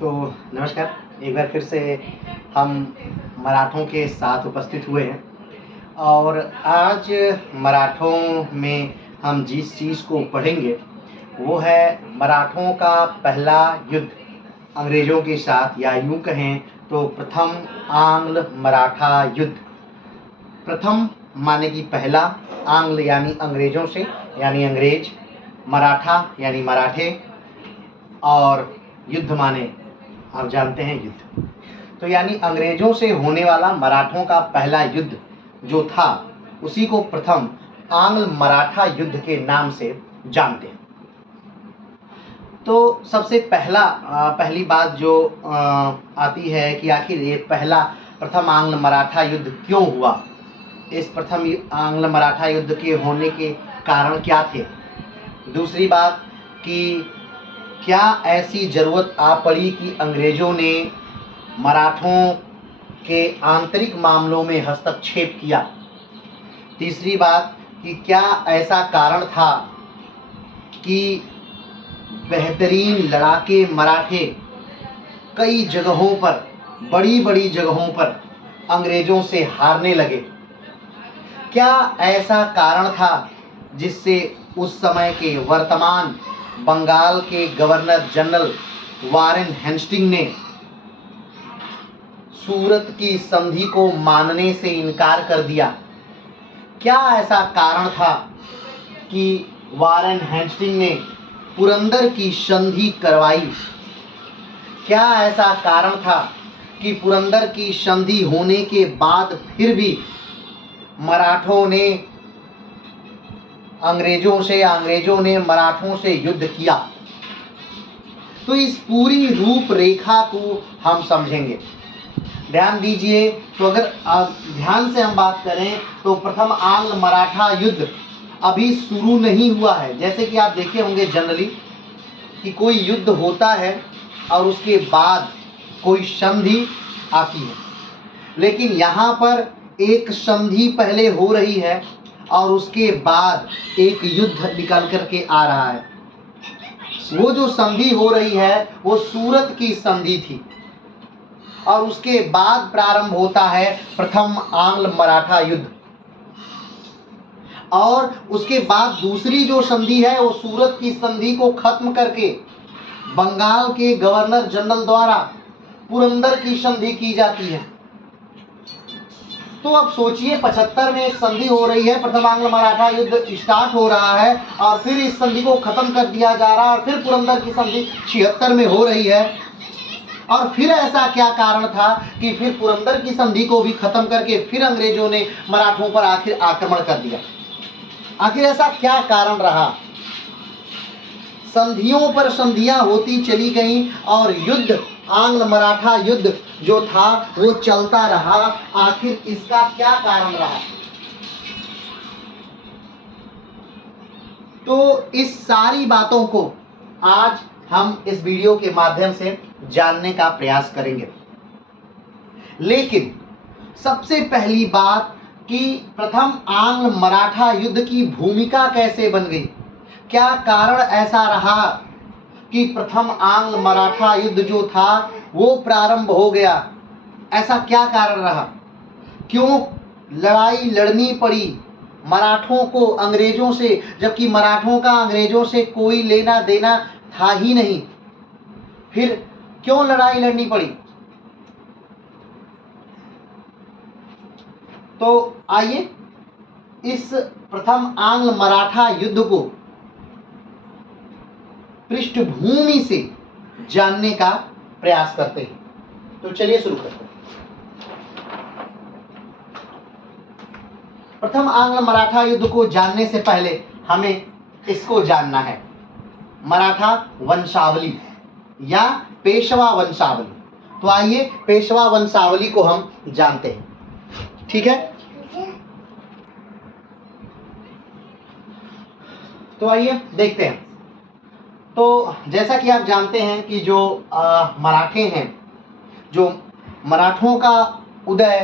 तो नमस्कार, एक बार फिर से हम मराठों के साथ उपस्थित हुए हैं और आज मराठों में हम जिस चीज़ को पढ़ेंगे वो है मराठों का पहला युद्ध अंग्रेज़ों के साथ, या यूँ कहें तो प्रथम आंग्ल मराठा युद्ध। प्रथम माने कि पहला, आंग्ल यानी अंग्रेज़ों से यानी अंग्रेज, मराठा यानी मराठे, और युद्ध माने आप जानते हैं युद्ध। तो यानी अंग्रेजों से होने वाला मराठों का पहला युद्ध जो था उसी को प्रथम आंग्ल मराठा युद्ध के नाम से जानते हैं। तो सबसे पहली बात जो आती है कि आखिर ये पहला प्रथम आंग्ल मराठा युद्ध क्यों हुआ, इस प्रथम आंग्ल मराठा युद्ध के होने के कारण क्या थे। दूसरी बात कि क्या ऐसी ज़रूरत आ पड़ी कि अंग्रेज़ों ने मराठों के आंतरिक मामलों में हस्तक्षेप किया। तीसरी बात कि क्या ऐसा कारण था कि बेहतरीन लड़ाके मराठे कई जगहों पर, बड़ी बड़ी जगहों पर अंग्रेज़ों से हारने लगे। क्या ऐसा कारण था जिससे उस समय के वर्तमान बंगाल के गवर्नर जनरल वारेन हेस्टिंग ने सूरत की संधि को मानने से इनकार कर दिया। क्या ऐसा कारण था कि वारेन हेस्टिंग ने पुरंदर की संधि करवाई। क्या ऐसा कारण था कि पुरंदर की संधि होने के बाद फिर भी मराठों ने अंग्रेजों ने मराठों से युद्ध किया। तो इस पूरी रूपरेखा को हम समझेंगे। ध्यान दीजिए, तो अगर ध्यान से हम बात करें तो प्रथम आंग्ल मराठा युद्ध अभी शुरू नहीं हुआ है। जैसे कि आप देखे होंगे जनरली कि कोई युद्ध होता है और उसके बाद कोई संधि आती है, लेकिन यहाँ पर एक संधि पहले हो रही है और उसके बाद एक युद्ध निकल करके आ रहा है। वो जो संधि हो रही है वो सूरत की संधि थी और उसके बाद प्रारंभ होता है प्रथम आंग्ल मराठा युद्ध। और उसके बाद दूसरी जो संधि है वो सूरत की संधि को खत्म करके बंगाल के गवर्नर जनरल द्वारा पुरंदर की संधि की जाती है। तो अब सोचिए, 75 में एक संधि हो रही है, प्रथम आंग्ल मराठा युद्ध स्टार्ट हो रहा है और फिर इस संधि को खत्म कर दिया जा रहा है और फिर पुरंदर की संधि 76 में हो रही है। और फिर ऐसा क्या कारण था कि फिर पुरंदर की संधि को भी खत्म करके फिर अंग्रेजों ने मराठों पर आखिर आक्रमण कर दिया। आखिर ऐसा क्या कारण रहा। संधियों पर संधियां होती चली गईं और युद्ध, आंग्ल मराठा युद्ध जो था वो चलता रहा। आखिर इसका क्या कारण रहा। तो इस सारी बातों को आज हम इस वीडियो के माध्यम से जानने का प्रयास करेंगे। लेकिन सबसे पहली बात कि प्रथम आंग्ल मराठा युद्ध की भूमिका कैसे बन गई। क्या कारण ऐसा रहा कि प्रथम आंग्ल मराठा युद्ध जो था वो प्रारंभ हो गया। ऐसा क्या कारण रहा, क्यों लड़ाई लड़नी पड़ी मराठों को अंग्रेजों से, जबकि मराठों का अंग्रेजों से कोई लेना देना था ही नहीं। फिर क्यों लड़ाई लड़नी पड़ी। तो आइए इस प्रथम आंग्ल मराठा युद्ध को पृष्ठभूमि से जानने का प्रयास करते हैं। तो चलिए शुरू करते हैं। प्रथम आंग्ल मराठा युद्ध को जानने से पहले हमें इसको जानना है, मराठा वंशावली या पेशवा वंशावली। तो आइए पेशवा वंशावली को हम जानते हैं। ठीक है, तो आइए देखते हैं। तो जैसा कि आप जानते हैं कि जो मराठे हैं, जो मराठों का उदय,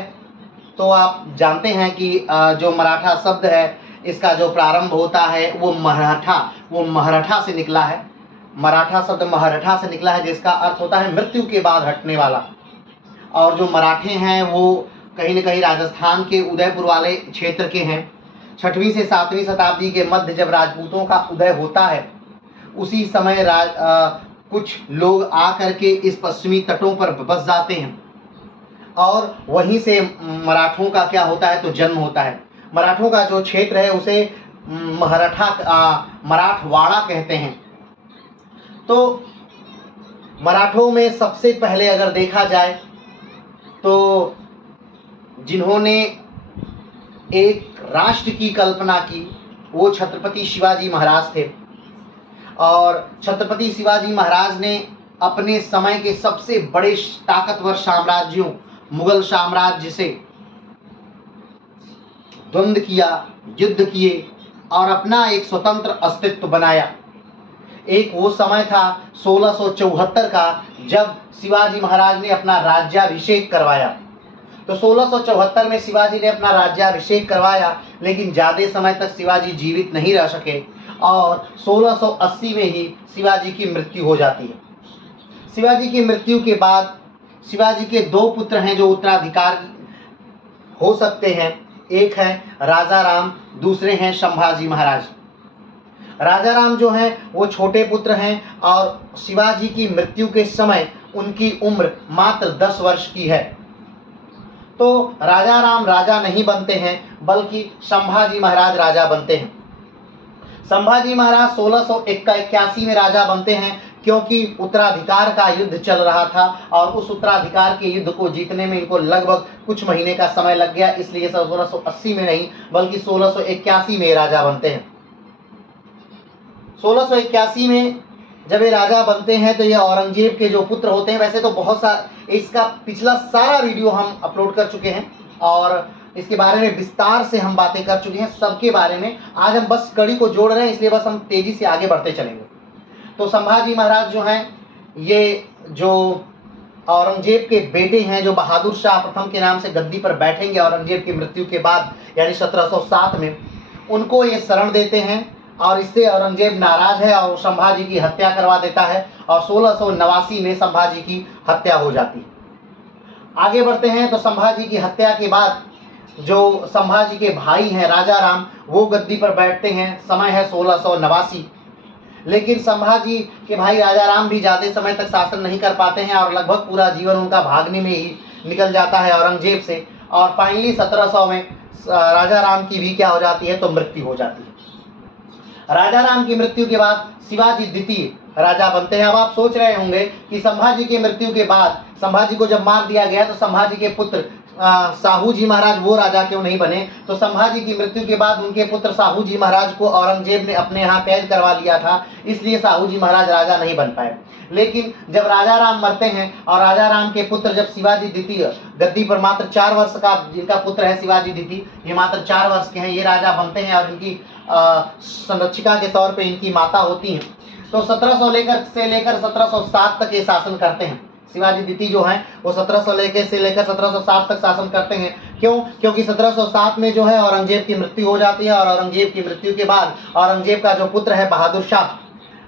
तो आप जानते हैं कि जो मराठा शब्द है इसका जो प्रारंभ होता है वो मराठा से निकला है। मराठा शब्द महरठा से निकला है, जिसका अर्थ होता है मृत्यु के बाद हटने वाला। और जो मराठे हैं वो कहीं न कहीं राजस्थान के उदयपुर वाले क्षेत्र के हैं। 6वीं से 7वीं शताब्दी के मध्य जब राजपूतों का उदय होता है, उसी समय कुछ लोग आकर के इस पश्चिमी तटों पर बस जाते हैं और वहीं से मराठों का क्या होता है तो जन्म होता है। मराठों का जो क्षेत्र है उसे मराठवाड़ा कहते हैं। तो मराठों में सबसे पहले अगर देखा जाए तो जिन्होंने एक राष्ट्र की कल्पना की वो छत्रपति शिवाजी महाराज थे। और छत्रपति शिवाजी महाराज ने अपने समय के सबसे बड़े ताकतवर साम्राज्यों मुगल साम्राज्य से द्वंद्व किया, युद्ध किए और अपना एक स्वतंत्र अस्तित्व बनाया। एक वो समय था 1674 का, जब शिवाजी महाराज ने अपना राज्याभिषेक करवाया। तो 1674 में शिवाजी ने अपना राज्याभिषेक करवाया, लेकिन ज़्यादा समय तक शिवाजी जीवित नहीं रह सके और 1680 में ही शिवाजी की मृत्यु हो जाती है। शिवाजी की मृत्यु के बाद शिवाजी के 2 पुत्र हैं जो उत्तराधिकार हो सकते हैं। एक है राजा राम, दूसरे हैं संभाजी महाराज। राजा राम जो हैं वो छोटे पुत्र हैं और शिवाजी की मृत्यु के समय उनकी उम्र मात्र 10 वर्ष की है। तो राजा राम राजा नहीं बनते हैं, बल्कि संभाजी महाराज राजा बनते हैं। संभाजी महाराज 1681 में राजा बनते हैं, क्योंकि उत्तराधिकार का युद्ध चल रहा था और उस उत्तराधिकार के युद्ध को जीतने में इनको लगभग कुछ महीने का समय लग गया। इसलिए 1680 में नहीं बल्कि 1681 में राजा बनते हैं। 1681 में जब ये राजा बनते हैं तो ये औरंगजेब के जो पुत्र होते हैं, वैसे तो बहुत सा इसका पिछला सारा वीडियो हम अपलोड कर चुके हैं और इसके बारे में विस्तार से हम बातें कर चुके हैं सबके बारे में। आज हम बस कड़ी को जोड़ रहे हैं, इसलिए बस हम तेजी से आगे बढ़ते चलेंगे। तो संभाजी महाराज जो हैं, ये जो औरंगजेब के बेटे हैं, जो बहादुर शाह प्रथम के नाम से गद्दी पर बैठेंगे औरंगजेब की मृत्यु के बाद, यानी 1707 में, उनको ये शरण देते हैं और इससे औरंगजेब नाराज है और संभाजी की हत्या करवा देता है और 1689 में संभाजी की हत्या हो जाती है। आगे बढ़ते हैं तो संभाजी की हत्या के बाद जो संभाजी के भाई हैं राजा राम, वो गद्दी पर बैठते हैं। समय है 1689। लेकिन संभाजी के भाई राजा राम भी ज़्यादा समय तक शासन नहीं कर पाते हैं और लगभग पूरा जीवन उनका भागने में ही निकल जाता है औरंगजेब से। और फाइनली 1700 में राजा राम की भी क्या हो जाती है तो मृत्यु हो जाती है। राजा राम की मृत्यु के बाद शिवाजी द्वितीय राजा बनते हैं। अब आप सोच रहे होंगे कि संभाजी की मृत्यु के बाद, संभाजी को जब मार दिया गया तो संभाजी के पुत्र साहू जी महाराज वो राजा क्यों नहीं बने? तो संभाजी की मृत्यु के बाद उनके पुत्र साहू जी महाराज को औरंगजेब ने अपने यहाँ कैद करवा लिया था, इसलिए साहू जी महाराज राजा नहीं बन पाए। लेकिन जब राजा राम मरते हैं और राजा राम के पुत्र जब शिवाजी द्वितीय गद्दी पर मात्र 4 वर्ष का, जिनका पुत्र है शिवाजी द्वितीय, ये मात्र 4 वर्ष के हैं, ये राजा बनते हैं और इनकी संरक्षिका के तौर पे इनकी माता होती हैं। तो 1700 से लेकर 1707 तक ये शासन करते हैं। शिवाजी द्वितीय जो हैं वो 1700 से लेकर 1707 तक शासन करते हैं। क्यों? क्योंकि 1707 में जो है औरंगजेब की मृत्यु हो जाती है और औरंगजेब की मृत्यु के बाद औरंगजेब का जो पुत्र है बहादुर शाह,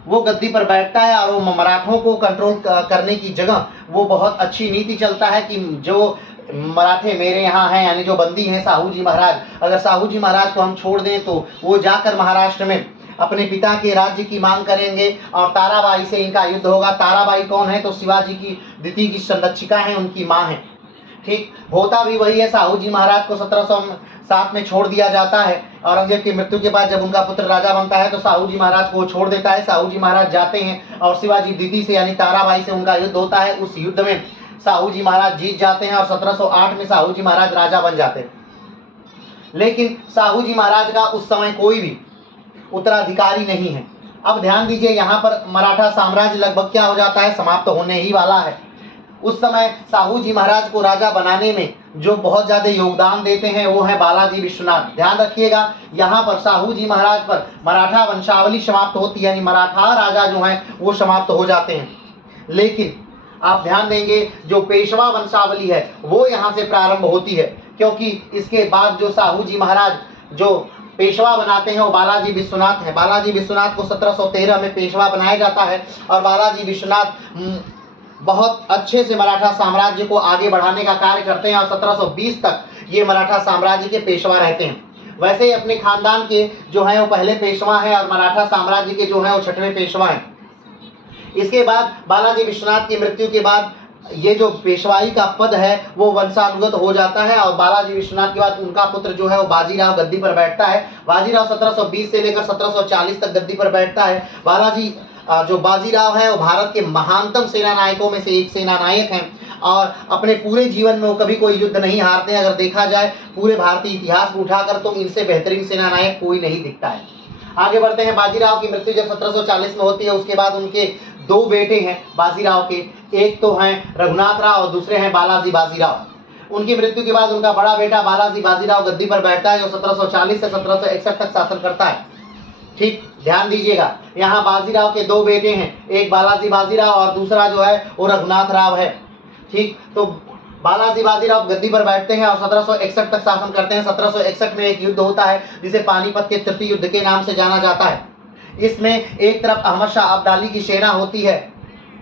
वो गद्दी पर बैठता है और वो मराठों को कंट्रोल करने की जगह वो बहुत अच्छी नीति चलता है कि जो मराठे मेरे यहाँ हैं, यानी जो बंदी हैं साहू जी महाराज, अगर साहू जी महाराज को हम छोड़ दें तो वो जाकर महाराष्ट्र में अपने पिता के राज्य की मांग करेंगे और ताराबाई से इनका युद्ध होगा। ताराबाई कौन है? तो शिवाजी की द्वितीय की संरक्षिका है, उनकी माँ है। ठीक होता भी वही है। साहू जी महाराज को 1707 में छोड़ दिया जाता है। औरंगजेब की मृत्यु के बाद जब उनका पुत्र राजा बनता है तो साहू जी महाराज को छोड़ देता है। साहू जी महाराज जाते हैं और शिवाजी द्वितीय से यानी ताराबाई से उनका युद्ध होता है। उस युद्ध में साहू जी महाराज जीत जाते हैं और 1708 में साहू जी महाराज राजा बन जाते हैं। लेकिन साहू जी महाराज का उस समय कोई भी उत्तराधिकारी नहीं है। अब ध्यान दीजिए, यहाँ पर मराठा साम्राज्य लगभग क्या हो जाता है, समाप्त होने ही वाला है। उस समय साहू जी महाराज को राजा बनाने में जो बहुत ज़्यादा योगदान देते हैं वो है बालाजी विश्वनाथ। ध्यान रखिएगा, यहाँ पर साहू जी महाराज पर मराठा वंशावली समाप्त होती है, यानी मराठा राजा जो हैं वो समाप्त हो जाते हैं। लेकिन आप ध्यान देंगे जो पेशवा वंशावली है वो यहाँ से प्रारंभ होती है, क्योंकि इसके बाद जो साहू जी महाराज जो पेशवा बनाते हैं वो बालाजी विश्वनाथ है। बालाजी विश्वनाथ को 1713 में पेशवा बनाया जाता है और बालाजी विश्वनाथ बहुत अच्छे से मराठा साम्राज्य को आगे बढ़ाने का कार्य करते हैं और 1720 तक ये मराठा साम्राज्य के पेशवा रहते हैं। वैसे ही अपने खानदान के जो हैं वो पहले पेशवा हैं और मराठा साम्राज्य के जो हैं वो 6वें पेशवा हैं। इसके बाद बालाजी विश्वनाथ की मृत्यु के बाद ये जो पेशवाई का पद है वो वंशानुगत हो जाता है और बालाजी विश्वनाथ के बाद उनका पुत्र जो है वो बाजीराव गद्दी पर बैठता है। बाजीराव 1720 से लेकर 1740 तक गद्दी पर बैठता है। बालाजी जो बाजीराव है वो भारत के महानतम सेना नायकों में से एक सेना नायक हैं और अपने पूरे जीवन में वो कभी कोई युद्ध नहीं हारते हैं। अगर देखा जाए पूरे भारतीय इतिहास को उठाकर तो इनसे बेहतरीन सेना नायक कोई नहीं दिखता है। आगे बढ़ते हैं। बाजीराव की मृत्यु जब 1740 में होती है उसके बाद उनके 2 बेटे हैं बाजीराव के, एक तो हैं रघुनाथ राव और दूसरे हैं बालाजी बाजीराव। उनकी मृत्यु के बाद उनका बड़ा बेटा बालाजी बाजीराव गद्दी पर बैठता है जो 1740 से 1761 तक शासन करता है। ठीक, ध्यान दीजिएगा, यहाँ बाजीराव के 2 बेटे हैं, एक बालाजी बाजीराव और दूसरा जो है वो रघुनाथ राव है। ठीक, तो बालाजी बाजीराव गद्दी पर बैठते हैं और 1761 तक शासन करते हैं। 1761 में एक युद्ध होता है जिसे पानीपत के तृतीय युद्ध के नाम से जाना जाता है। इसमें एक तरफ अहमद शाह अब्दाली की सेना होती है,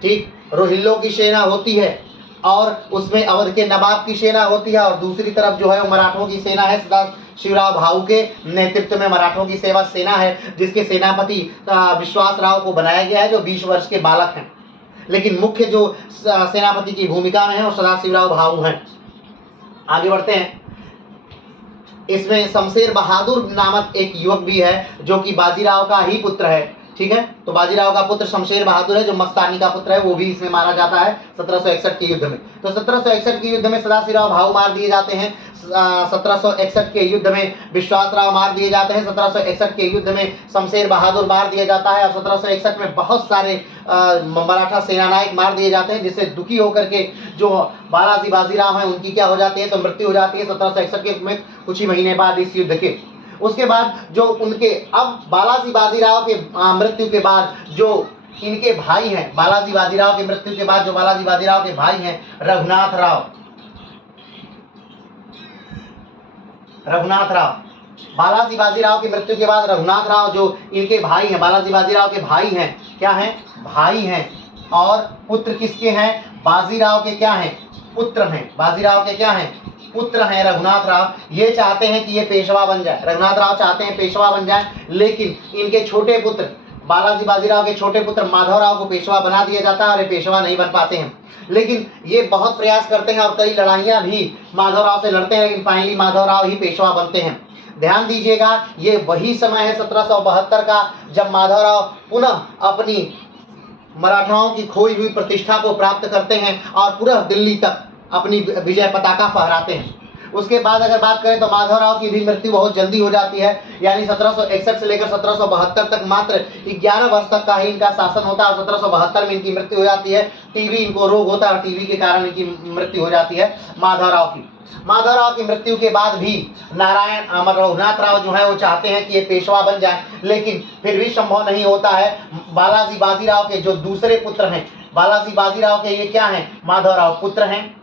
ठीक, रोहिल्लों की सेना होती है और उसमें अवध के नवाब की सेना होती है और दूसरी तरफ जो है वो मराठों की सेना है। सदाशिवराव भाऊ के नेतृत्व में मराठों की सेना है जिसके सेनापति विश्वास राव को बनाया गया है जो 20 वर्ष के बालक हैं, लेकिन मुख्य जो सेनापति की भूमिका में है वो सदाशिवराव भाऊ हैं। आगे बढ़ते हैं। इसमें शमशेर बहादुर नामक एक युवक भी है जो कि बाजीराव का ही पुत्र है। ठीक है, तो बाजीराव का पुत्र शमशेर बहादुर है जो मस्तानी का पुत्र है, वो भी इसमें मारा जाता है 1761 के युद्ध में। तो 1761 के युद्ध में सदाशिवराव भाऊ मार दिए जाते हैं। 1761 के युद्ध में विश्वास राव मार दिए जाते हैं। 1761 के युद्ध में शमशेर बहादुर मार दिया जाता है और 1761 में बहुत सारे मराठा सेनानायक मार दिए जाते हैं, जिससे दुखी होकर के जो बालाजी बाजीराव हैं उनकी क्या हो जाती है, तो मृत्यु हो जाती है 1761 के में कुछ ही महीने बाद इस युद्ध के। उसके बाद जो उनके अब बालाजी बाजीराव के मृत्यु के बाद जो इनके भाई हैं, बालाजी बाजीराव की मृत्यु के बाद जो बालाजी बाजीराव के भाई हैं रघुनाथ राव, बालाजी बाजीराव की मृत्यु के बाद रघुनाथ राव जो इनके भाई हैं, बालाजी बाजीराव के भाई हैं, क्या हैं, भाई हैं और पुत्र किसके हैं, बाजीराव के क्या हैं, पुत्र हैं। बाजीराव के क्या हैं, पुत्र हैं रघुनाथ राव। ये चाहते हैं कि ये पेशवा बन जाए, रघुनाथ राव चाहते हैं पेशवा बन जाए, लेकिन इनके छोटे पुत्र बालाजी बाजीराव के छोटे पुत्र माधवराव को पेशवा बना दिया जाता है और ये पेशवा नहीं बन पाते हैं। लेकिन ये बहुत प्रयास करते हैं और कई लड़ाइयाँ भी माधवराव से लड़ते हैं, लेकिन फाइनली माधवराव ही पेशवा बनते हैं। ध्यान दीजिएगा, ये वही समय है 1772 का जब माधवराव पुनः अपनी मराठाओं की खोई हुई प्रतिष्ठा को प्राप्त करते हैं और पूरा दिल्ली तक अपनी विजय पताका फहराते हैं। उसके बाद अगर बात करें तो माधवराव की भी मृत्यु बहुत जल्दी हो जाती है, यानी 1761 से लेकर 1772 तक मात्र 11 वर्ष तक का ही इनका शासन होता है और 1772 में इनकी मृत्यु हो जाती है। टीबी इनको रोग होता है और टीबी के कारण इनकी मृत्यु हो जाती है माधवराव की। माधवराव की मृत्यु के बाद भी रघुनाथ राव जो है वो चाहते हैं कि ये पेशवा बन जाए, लेकिन फिर भी संभव नहीं होता है। बालाजी बाजीराव के जो दूसरे पुत्र हैं, बालाजी बाजीराव के ये क्या हैं, माधवराव पुत्र हैं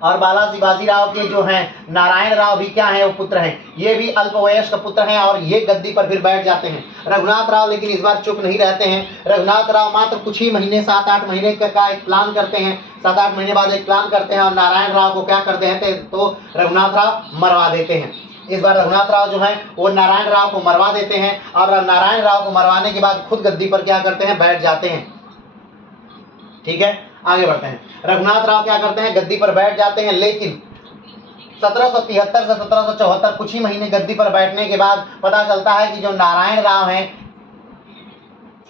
और बालाजी बाजीराव के जो हैं नारायण राव भी क्या हैं, वो पुत्र हैं। ये भी अल्पवयस्क पुत्र हैं और ये गद्दी पर फिर बैठ जाते हैं। रघुनाथ राव लेकिन इस बार चुप नहीं रहते हैं। रघुनाथ राव मात्र कुछ ही महीने 7-8 महीने का एक प्लान करते हैं, 7-8 महीने बाद एक प्लान करते हैं और नारायण राव को क्या करते हैं, तो रघुनाथ राव मरवा देते हैं। इस बार रघुनाथ राव जो है वो नारायण राव को मरवा देते हैं और नारायण राव को मरवाने के बाद खुद गद्दी पर क्या करते हैं, बैठ जाते हैं। ठीक है, आगे बढ़ते हैं। रघुनाथ राव क्या करते हैं, गद्दी पर बैठ जाते हैं, लेकिन 1773 से 1774 कुछ ही महीने गद्दी पर बैठने के बाद पता चलता है कि जो नारायण राव हैं,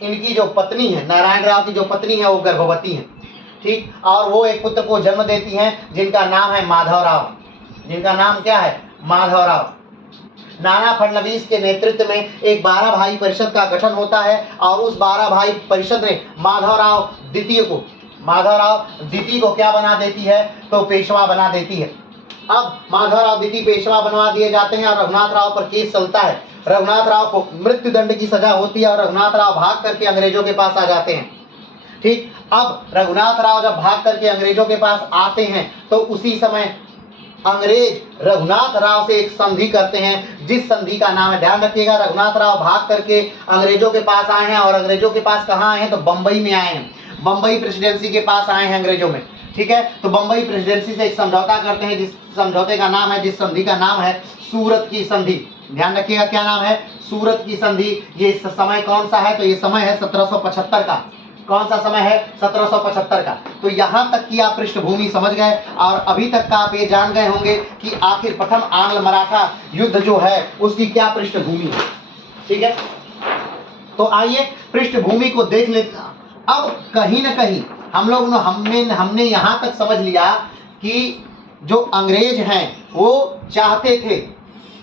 इनकी जो पत्नी है, नारायण राव की जो पत्नी है वो गर्भवती है। ठीक, और वो एक पुत्र को जन्म देती हैं जिनका नाम है माधवराव। जिनका नाम क्या है, माधवराव। नाना फडणवीस के नेतृत्व में एक 12 भाई परिषद का गठन होता है और उस 12 भाई परिषद ने माधवराव द्वितीय को क्या बना देती है, तो पेशवा बना देती है। अब माधवराव द्वितीय पेशवा बनवा दिए जाते हैं और रघुनाथ राव पर केस चलता है। रघुनाथ राव को मृत्यु दंड की सजा होती है और रघुनाथ राव भाग करके अंग्रेजों के पास आ जाते हैं। ठीक, अब रघुनाथ राव जब भाग करके अंग्रेजों के पास आते हैं तो उसी समय अंग्रेज रघुनाथ राव से एक संधि करते हैं जिस संधि का नाम है, ध्यान रखिएगा, रघुनाथ राव भाग करके अंग्रेजों के पास आए हैं, और अंग्रेजों के पास कहाँ आए हैं, तो बंबई में आए हैं, बंबई प्रेसिडेंसी के पास आए हैं अंग्रेजों में। ठीक है, तो बंबई प्रेसिडेंसी से एक समझौता करते हैं, जिस समझौते का नाम है, जिस संधि का नाम है सूरत की संधि। ध्यान रखिएगा क्या नाम है, सूरत की संधि। ये समय कौन सा है, तो ये समय है 1775 का। कौन सा समय है, 1775 का। तो यहां तक की आप पृष्ठभूमि समझ गए, और अभी तक का आप ये जान गए होंगे कि आखिर प्रथम आंग्ल मराठा युद्ध जो है उसकी क्या पृष्ठभूमि है। ठीक है, तो आइए पृष्ठभूमि को देख लेते। अब कहीं ना कहीं हम लोग हमने यहां तक समझ लिया कि जो अंग्रेज हैं वो चाहते थे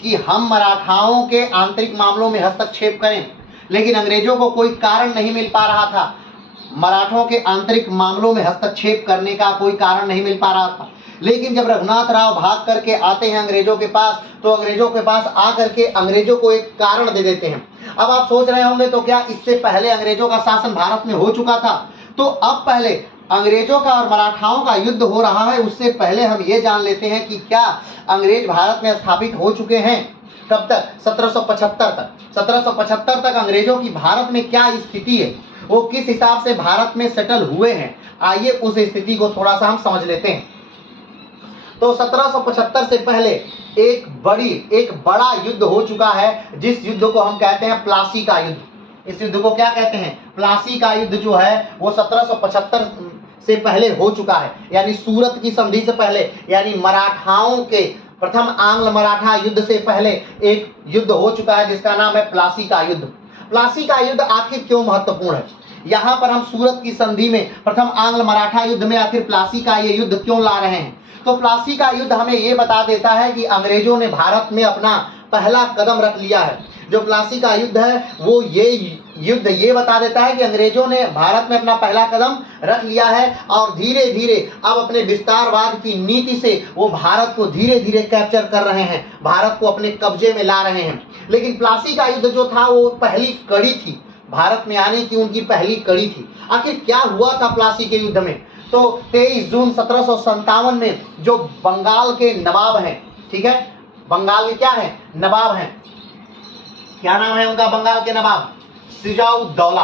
कि हम मराठाओं के आंतरिक मामलों में हस्तक्षेप करें, लेकिन अंग्रेजों को कोई कारण नहीं मिल पा रहा था। मराठों के आंतरिक मामलों में हस्तक्षेप करने का कोई कारण नहीं मिल पा रहा था। लेकिन जब रघुनाथ राव भाग करके आते हैं अंग्रेजों के पास, तो अंग्रेजों के पास आकर के अंग्रेजों को एक कारण दे देते हैं। अब आप सोच रहे होंगे तो क्या इससे पहले अंग्रेजों का शासन भारत में हो चुका था? तो अब पहले अंग्रेजों का और मराठाओं का युद्ध हो रहा है, उससे पहले हम ये जान लेते हैं कि क्या अंग्रेज भारत में स्थापित हो चुके हैं। कब तक? 1775 तक। 1775 तक अंग्रेजों की भारत में क्या स्थिति है, वो किस हिसाब से भारत में सेटल हुए हैं, आइए उस स्थिति को थोड़ा सा हम समझ लेते हैं। तो 1775 से पहले एक बड़ा युद्ध हो चुका है, जिस युद्ध को हम कहते हैं प्लासी का युद्ध। इस युद्ध को क्या कहते हैं? प्लासी का युद्ध जो है वो 1775 से पहले हो चुका है, यानी सूरत की संधि से पहले, यानी मराठाओं के प्रथम आंग्ल मराठा युद्ध से पहले एक युद्ध हो चुका है जिसका नाम है प्लासी का युद्ध। प्लासी का युद्ध आखिर क्यों महत्वपूर्ण है? यहाँ पर हम सूरत की संधि में प्रथम आंग्ल मराठा युद्ध में आखिर प्लासी का ये युद्ध क्यों ला रहे हैं? तो प्लासी का युद्ध हमें ये बता देता है कि अंग्रेजों ने भारत में अपना पहला कदम रख लिया है। जो प्लासी का युद्ध है वो ये युद्ध ये बता देता है कि अंग्रेजों ने भारत में अपना पहला कदम रख लिया है, और धीरे धीरे अब अपने विस्तारवाद की नीति से वो भारत को धीरे धीरे कैप्चर कर रहे हैं, भारत को अपने कब्जे में ला रहे हैं। लेकिन प्लासी का युद्ध जो था वो पहली कड़ी थी, भारत में आने की उनकी पहली कड़ी थी। आखिर क्या हुआ था प्लासी के युद्ध में? तो 23 जून 1757 में जो बंगाल के नवाब हैं, ठीक है, बंगाल के क्या है? नवाब हैं। क्या नाम है उनका? बंगाल के नवाब सिराजुद्दौला।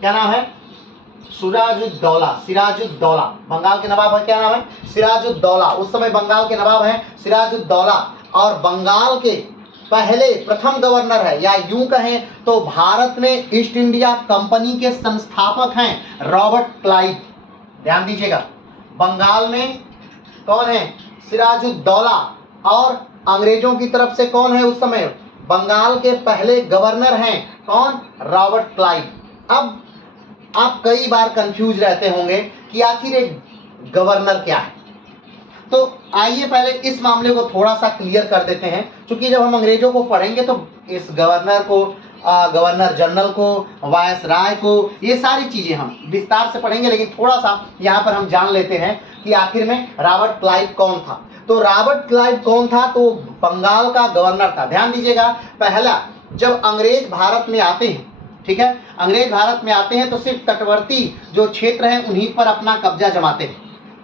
क्या नाम है? सिराजुद्दौला। सिराजुद्दौला बंगाल के नवाब है। क्या नाम है? सिराजुद्दौला। उस समय बंगाल के नवाब हैं सिराजुद्दौला, और बंगाल के पहले प्रथम गवर्नर है, या यूं कहें तो भारत में ईस्ट इंडिया कंपनी के संस्थापक हैं रॉबर्ट क्लाइव। ध्यान दीजिएगा, बंगाल में कौन है? सिराजुद्दौला। और अंग्रेजों की तरफ से कौन है उस समय? बंगाल के पहले गवर्नर हैं कौन? Robert Clive. अब आप कई बार कंफ्यूज रहते होंगे कि आखिर एक गवर्नर क्या है। तो आइए पहले इस मामले को थोड़ा सा क्लियर कर देते हैं, क्योंकि जब हम अंग्रेजों को पढ़ेंगे तो इस गवर्नर को, गवर्नर जनरल को, वायसराय को, ये सारी चीजें हम विस्तार से पढ़ेंगे, लेकिन थोड़ा सा यहाँ पर हम जान लेते हैं कि आखिर में रॉबर्ट क्लाइव कौन था। तो रॉबर्ट क्लाइव कौन था? तो बंगाल का गवर्नर था। ध्यान दीजिएगा, पहला जब अंग्रेज भारत में आते हैं, ठीक है, अंग्रेज भारत में आते हैं तो सिर्फ तटवर्ती जो क्षेत्र हैं उन्हीं पर अपना कब्जा जमाते हैं,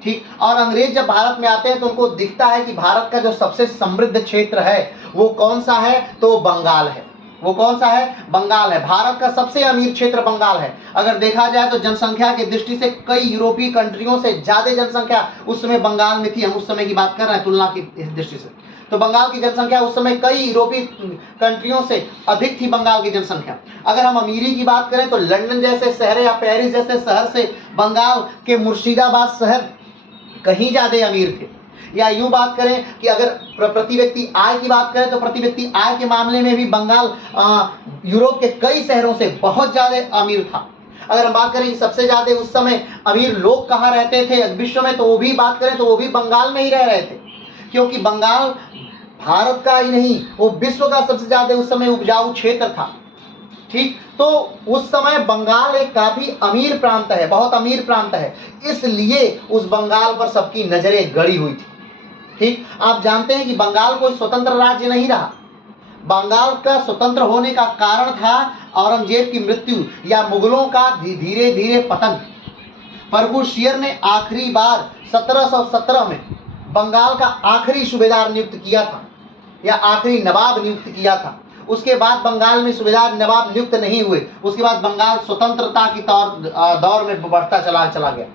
ठीक। और अंग्रेज जब भारत में आते हैं तो उनको दिखता है कि भारत का जो सबसे समृद्ध क्षेत्र है वो कौन सा है? तो बंगाल है। वो कौन सा है? बंगाल है। भारत का सबसे अमीर क्षेत्र बंगाल है। अगर देखा जाए तो जनसंख्या की दृष्टि से कई यूरोपीय कंट्रियों से ज्यादा जनसंख्या उस समय बंगाल में थी। हम उस समय की बात कर रहे हैं तुलना की दृष्टि से, तो बंगाल की जनसंख्या उस समय कई यूरोपीय कंट्रियों से अधिक थी बंगाल की जनसंख्या। अगर हम अमीरी की बात करें तो लंदन जैसे शहर या पेरिस जैसे शहर से बंगाल के मुर्शिदाबाद शहर कहीं ज्यादा अमीर थे। या यूं बात करें कि अगर प्रति व्यक्ति आय की बात करें तो प्रति व्यक्ति आय के मामले में भी बंगाल यूरोप के कई शहरों से बहुत ज्यादा अमीर था। अगर हम बात करें कि सबसे ज्यादा उस समय अमीर लोग कहाँ रहते थे विश्व में, तो वो भी बात करें तो वो भी बंगाल में ही रह रहे थे, क्योंकि बंगाल भारत का ही नहीं वो विश्व का सबसे ज्यादा उस समय उपजाऊ क्षेत्र था, ठीक। तो उस समय बंगाल एक काफी अमीर प्रांत है, बहुत अमीर प्रांत है, इसलिए उस बंगाल पर सबकी नजरें गड़ी हुई थी, ठीक। आप जानते हैं कि बंगाल कोई स्वतंत्र राज्य नहीं रहा। बंगाल का स्वतंत्र होने का कारण था औरंगजेब की मृत्यु या मुगलों का धीरे धीरे पतन। प्रभु शेर ने आखिरी बार 1717 में बंगाल का आखिरी सूबेदार नियुक्त किया था, या आखिरी नवाब नियुक्त किया था। उसके बाद बंगाल में सूबेदार नवाब नियुक्त नहीं हुए। उसके बाद बंगाल स्वतंत्रता की दौर में बढ़ता चला गया।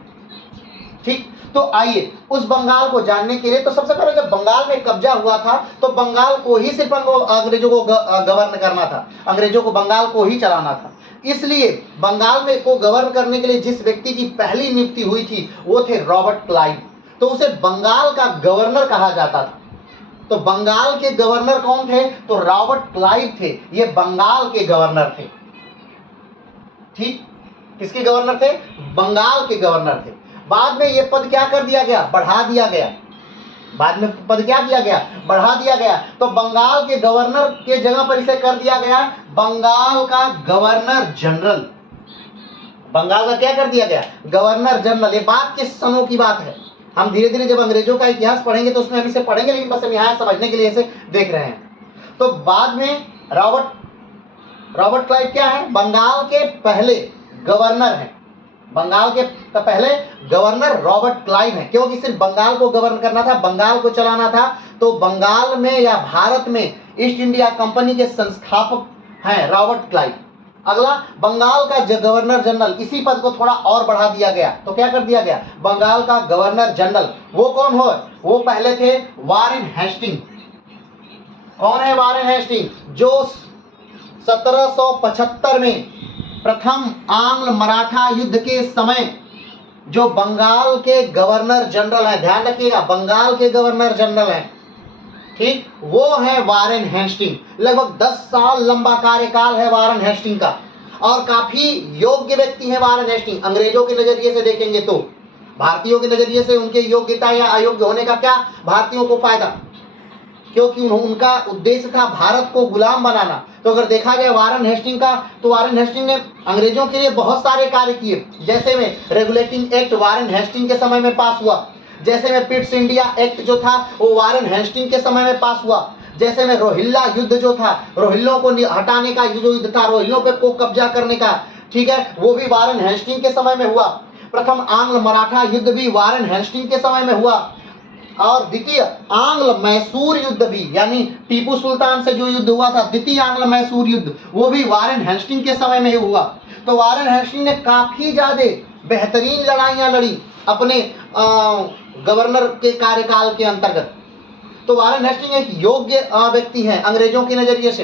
ठीक, तो आइए उस बंगाल को जानने के लिए, तो सबसे पहले जब बंगाल में कब्जा हुआ था तो बंगाल को ही सिर्फ अंग्रेजों को गवर्न करना था, अंग्रेजों को बंगाल को ही चलाना था। इसलिए बंगाल में को गवर्न करने के लिए जिस व्यक्ति की पहली नियुक्ति हुई थी वो थे रॉबर्ट क्लाइव। तो उसे बंगाल का गवर्नर कहा जाता था। तो बंगाल के गवर्नर कौन थे? तो रॉबर्ट क्लाइव थे, ये बंगाल के गवर्नर थे। ठीक, किसके गवर्नर थे? बंगाल के गवर्नर थे। बाद में ये पद क्या कर दिया गया? बढ़ा दिया गया। बाद में पद क्या किया गया? बढ़ा दिया गया। तो बंगाल के गवर्नर के जगह पर इसे कर दिया गया बंगाल का गवर्नर जनरल। बंगाल का क्या कर दिया गया? Governor general. ये बात किस सनों की बात है? हम धीरे धीरे जब अंग्रेजों का इतिहास पढ़ेंगे तो उसमें हम इसे पढ़ेंगे, लेकिन बस हम यहाँ समझने के लिए इसे देख रहे हैं। तो बाद में रॉबर्ट क्लाइव क्या है? बंगाल के पहले गवर्नर हैं। बंगाल के पहले गवर्नर रॉबर्ट क्लाइव हैं, क्योंकि सिर्फ बंगाल को गवर्न करना था, बंगाल को चलाना था। तो बंगाल में या भारत में ईस्ट इंडिया कंपनी के संस्थापक हैं रॉबर्ट क्लाइव। अगला, बंगाल का गवर्नर जनरल, इसी पद को थोड़ा और बढ़ा दिया गया। तो क्या कर दिया गया? बंगाल का गवर्नर जनरल। वो कौन हो? वो पहले थे वारेन हेस्टिंग। कौन है वारेन हेस्टिंग? जो 1775 में प्रथम आंग्ल मराठा युद्ध के समय जो बंगाल के गवर्नर जनरल है, ध्यान रखिएगा, बंगाल के गवर्नर जनरल है, ठीक, वो है वारेन हेस्टिंग। लगभग 10 साल लंबा कार्यकाल है वारेन हेस्टिंग का, और काफी योग्य व्यक्ति है वारेन हेस्टिंग। अंग्रेजों के नजरिए से देखेंगे तो, भारतीयों के नजरिए से उनके योग्यता या अयोग्य होने का क्या भारतीयों को फायदा, क्योंकि उनका उद्देश्य था भारत को गुलाम बनाना। तो अगर देखा जाए वारेन हेस्टिंग का, तो वारेन हेस्टिंग ने अंग्रेजों के लिए बहुत सारे कार्य किए। जैसे में रेगुलेटिंग एक्ट वारेन हेस्टिंग के समय में पास हुआ। जैसे में पिट्स इंडिया एक्ट जो था वो वारेन हेस्टिंग के समय में पास हुआ। जैसे में रोहिल्ला युद्ध जो था, रोहिल्लों को हटाने का जो युद्ध था, रोहिल्लों पे को कब्जा करने का, ठीक है, वो भी वारेन हेस्टिंग के समय में हुआ। प्रथम आंग्ल मराठा युद्ध भी वारेन हेस्टिंग के समय में हुआ। और द्वितीय आंग्ल मैसूर युद्ध भी, यानी टीपू सुल्तान से जो युद्ध हुआ था, द्वितीय आंग्ल मैसूर युद्ध, वो भी वारेन हेस्टिंग के समय में ही हुआ। तो वारेन हेस्टिंग ने काफी ज्यादा बेहतरीन लड़ाइयां लड़ी अपने गवर्नर के कार्यकाल के अंतर्गत। तो वारेन हेस्टिंग एक योग्य व्यक्ति है अंग्रेजों के नजरिए से।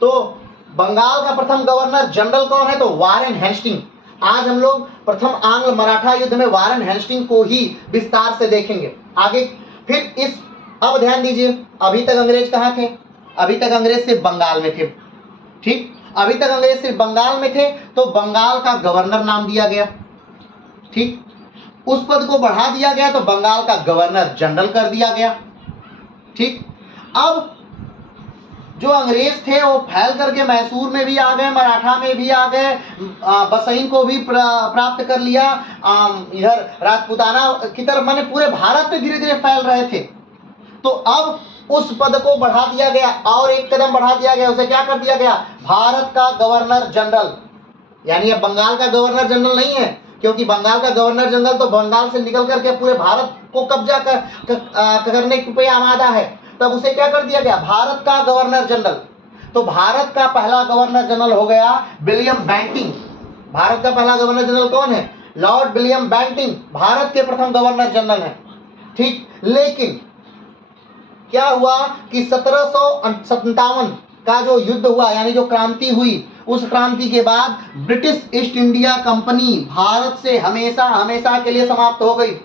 तो बंगाल का प्रथम गवर्नर जनरल कौन है? तो वारेन हेस्टिंग। आज हम लोग प्रथम आंग्ल मराठा युद्ध में वारेन हेस्टिंग को ही विस्तार से देखेंगे आगे। फिर अब ध्यान दीजिए, अभी तक अंग्रेज कहाँ थे? अभी तक अंग्रेज सिर्फ बंगाल में थे, ठीक, अभी तक अंग्रेज सिर्फ बंगाल में थे। तो बंगाल का गवर्नर नाम दिया गया, ठीक, उस पद को बढ़ा दिया गया तो बंगाल का गवर्नर जनरल कर दिया गया, ठीक। अब जो अंग्रेज थे वो फैल करके मैसूर में भी आ गए, मराठा में भी आ गए, बसईन को भी प्राप्त कर लिया, इधर राजपूताना की तरफ, माने पूरे भारत में धीरे धीरे फैल रहे थे। तो अब उस पद को बढ़ा दिया गया और एक कदम बढ़ा दिया गया, उसे क्या कर दिया गया? भारत का गवर्नर जनरल। यानी अब बंगाल का गवर्नर जनरल नहीं है, क्योंकि बंगाल का गवर्नर जनरल तो बंगाल से निकल करके पूरे भारत को कब्जा करने पे आमादा है, तब उसे क्या कर दिया गया? भारत का गवर्नर जनरल। तो भारत का पहला गवर्नर जनरल हो गया विलियम बैंटिंग। भारत का पहला गवर्नर जनरल कौन है? लॉर्ड विलियम बैंटिंग भारत के प्रथम गवर्नर जनरल हैं, ठीक। लेकिन क्या हुआ कि 1757 का जो युद्ध हुआ, यानी जो क्रांति हुई, उस क्रांति के बाद British east India company Bharat से हमेशा हमेशा के लिए समाप्त हो गई।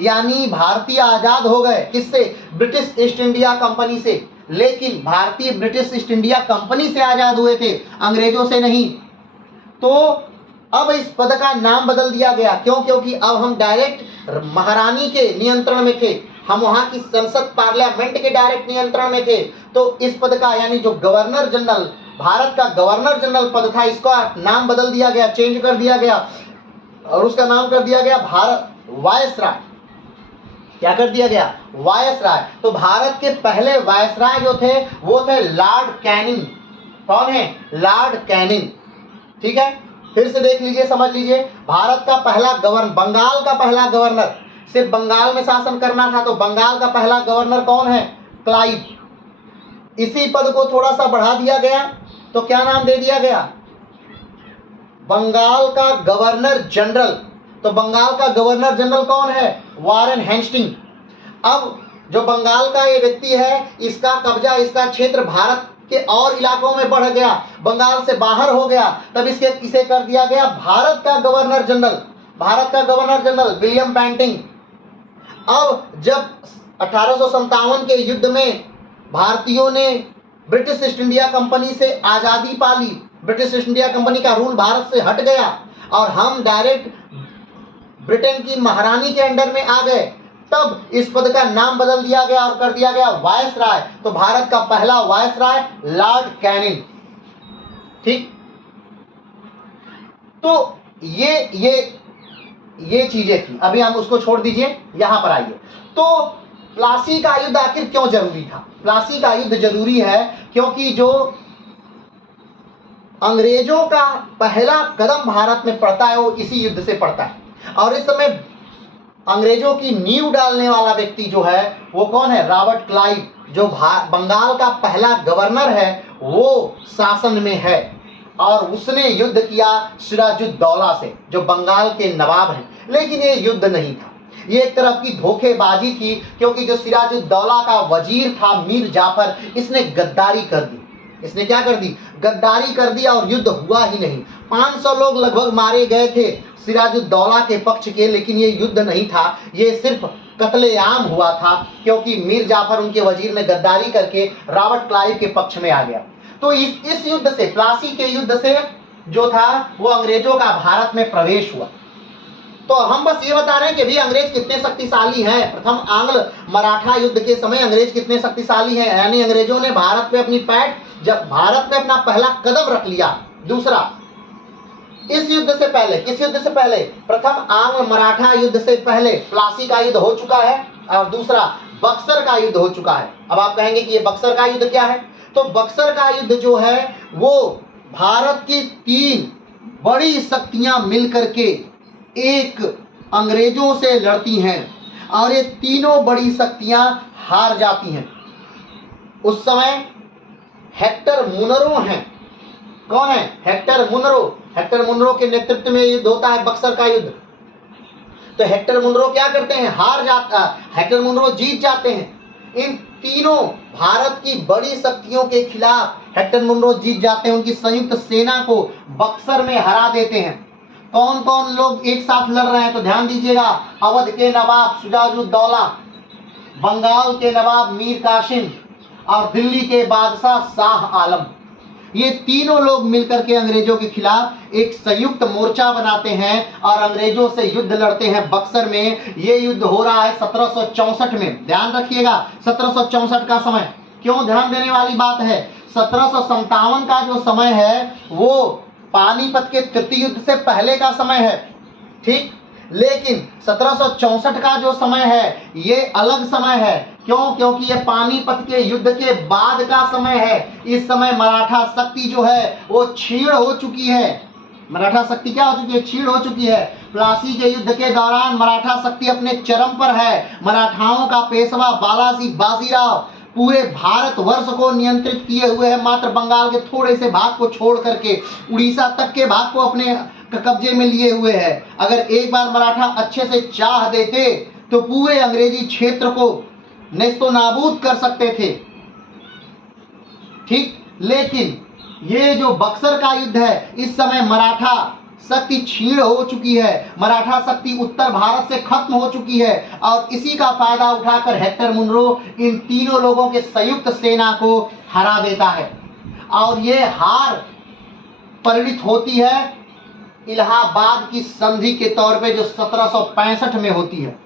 यानी भारतीय आजाद हो गए, किससे? ब्रिटिश ईस्ट इंडिया कंपनी से। लेकिन भारतीय ब्रिटिश ईस्ट इंडिया कंपनी से आजाद हुए थे, अंग्रेजों से नहीं। तो अब इस पद का नाम बदल दिया गया, क्यों? क्योंकि अब हम डायरेक्ट महारानी के नियंत्रण में थे, हम वहां की संसद पार्लियामेंट के डायरेक्ट नियंत्रण में थे। तो इस पद का, यानी जो गवर्नर जनरल, भारत का गवर्नर जनरल पद था, इसका नाम बदल दिया गया, चेंज कर दिया गया, और उसका नाम कर दिया गया भारत वायसराय। क्या कर दिया गया? वायसराय। तो भारत के पहले वायसराय जो थे वो थे लॉर्ड कैनिंग। कौन है? लॉर्ड कैनिंग, ठीक है। फिर से देख लीजिए, समझ लीजिए, भारत का पहला गवर्नर, बंगाल का पहला गवर्नर, सिर्फ बंगाल में शासन करना था, तो बंगाल का पहला गवर्नर कौन है? क्लाइव, इसी पद को थोड़ा सा बढ़ा दिया गया तो क्या नाम दे दिया गया, बंगाल का गवर्नर जनरल। तो बंगाल का गवर्नर जनरल कौन है, वारेन हेस्टिंग। अब जो बंगाल का ये व्यक्ति है, इसका कब्जा, इसका क्षेत्र भारत के और इलाकों में बढ़ गया, बंगाल से बाहर हो गया, तब इसे कर दिया गया भारत का गवर्नर जनरल। भारत का गवर्नर जनरल विलियम बेंटिंग। अब जब 1857 के युद्ध में भारतीयों ने ब्रिटिश ईस्ट इंडिया कंपनी से आज़ादी पा ली, ब्रिटिश ईस्ट इंडिया कंपनी का रूल भारत से हट गया और हम डायरेक्ट ब्रिटेन की महारानी के अंडर में आ गए, तब इस पद का नाम बदल दिया गया और कर दिया गया वायसराय। तो भारत का पहला वायसराय लॉर्ड कैनिंग। ठीक, तो ये चीजें थी। अभी हम उसको छोड़ दीजिए, यहां पर आइए। तो प्लासी का युद्ध आखिर क्यों जरूरी था? प्लासी का युद्ध जरूरी है क्योंकि जो अंग्रेजों का पहला कदम भारत में पड़ता है वो इसी युद्ध से पड़ता है। और इस समय अंग्रेजों की नींव डालने वाला व्यक्ति जो है वो कौन है, रॉबर्ट क्लाइव, जो बंगाल का पहला गवर्नर है, वो शासन में है और उसने युद्ध किया सिराजुद्दौला से, जो बंगाल के नवाब हैं। लेकिन ये युद्ध नहीं था, ये एक तरह की धोखेबाजी थी, क्योंकि जो सिराजुद्दौला का वजीर था मीर जाफर, इसने गद्दारी कर दी। इसने क्या कर दी, गद्दारी कर दी और युद्ध हुआ ही नहीं। 500 लोग लगभग मारे गए थे सिराजुद्दौला के पक्ष के, लेकिन ये युद्ध नहीं था, ये सिर्फ कत्लेआम हुआ था, क्योंकि मीर जाफर उनके वजीर ने गद्दारी करके रॉबर्ट क्लाइव के पक्ष में आ गया। तो इस युद्ध से, प्लासी के युद्ध से जो था वो अंग्रेजों का भारत में प्रवेश हुआ। तो हम बस ये बता रहे हैं कि भी अंग्रेज कितने शक्तिशाली हैं। प्रथम आंग्ल मराठा युद्ध के समय अंग्रेज कितने शक्तिशाली हैं, यानी अंग्रेजों ने भारत में अपनी पैठ, जब भारत में अपना पहला कदम रख लिया। दूसरा, इस युद्ध से पहले, किस युद्ध से पहले, प्रथम आंग्ल मराठा युद्ध से पहले प्लासी का युद्ध हो चुका है और दूसरा बक्सर का युद्ध हो चुका है। अब आप कहेंगे कि ये बक्सर का युद्ध क्या है, तो बक्सर का युद्ध जो है वो भारत की 3 बड़ी शक्तियां मिलकर के एक अंग्रेजों से लड़ती हैं और ये तीनों बड़ी शक्तियां हार जाती हैं। उस समय हेक्टर मुनरो हैं। कौन है, हेक्टर मुनरो। हेक्टर मुनरो के नेतृत्व में युद्ध होता है बक्सर का युद्ध। तो हेक्टर मुनरो क्या करते हैं, हेक्टर मुनरो जीत जाते हैं। इन तीनों भारत की बड़ी शक्तियों के खिलाफ हेक्टर मुनरो जीत जाते हैं, उनकी संयुक्त सेना को बक्सर में हरा देते हैं। कौन कौन लोग एक साथ लड़ रहे हैं, तो ध्यान दीजिएगा, अवध के नवाब सिराजुद्दौला, बंगाल के नवाब मीर कासिम और दिल्ली के बादशाह शाह आलम। ये तीनों लोग मिलकर के अंग्रेजों के खिलाफ एक संयुक्त मोर्चा बनाते हैं और अंग्रेजों से युद्ध लड़ते हैं बक्सर में। ये युद्ध हो रहा है 1764 में। ध्यान रखिएगा 1764 का समय क्यों ध्यान देने वाली बात है। 1757 का जो समय है वो पानीपत के तृतीय युद्ध से पहले का समय है, ठीक। लेकिन 1764 का जो समय है ये अलग समय है। क्यों? क्योंकि ये पानीपत के युद्ध के बाद का समय है। इस समय मराठा शक्ति जो है वो क्षीण हो चुकी है। मराठा शक्ति क्या हो चुकी है? क्षीण हो चुकी है। प्लासी के युद्ध के दौरान मराठा शक्ति अपने चरम पर है। मराठाओं का पेशवा बालाजी बाजीराव पूरे भारतवर्ष को नियंत्रित किए हुए है, मात्र बंगाल के थोड़े से भाग को छोड़ करके उड़ीसा तक के भाग को अपने कब्जे में लिए हुए है। अगर एक बार मराठा अच्छे से चाह देते तो पूरे अंग्रेजी क्षेत्र को नेस्तो नाबूद कर सकते थे, ठीक। लेकिन ये जो बक्सर का युद्ध है, इस समय मराठा शक्ति क्षीण हो चुकी है, मराठा शक्ति उत्तर भारत से खत्म हो चुकी है और इसी का फायदा उठाकर हेक्टर मुनरो इन तीनों लोगों के संयुक्त सेना को हरा देता है और ये हार परिणित होती है इलाहाबाद की संधि के तौर पे, जो 1765 में होती है।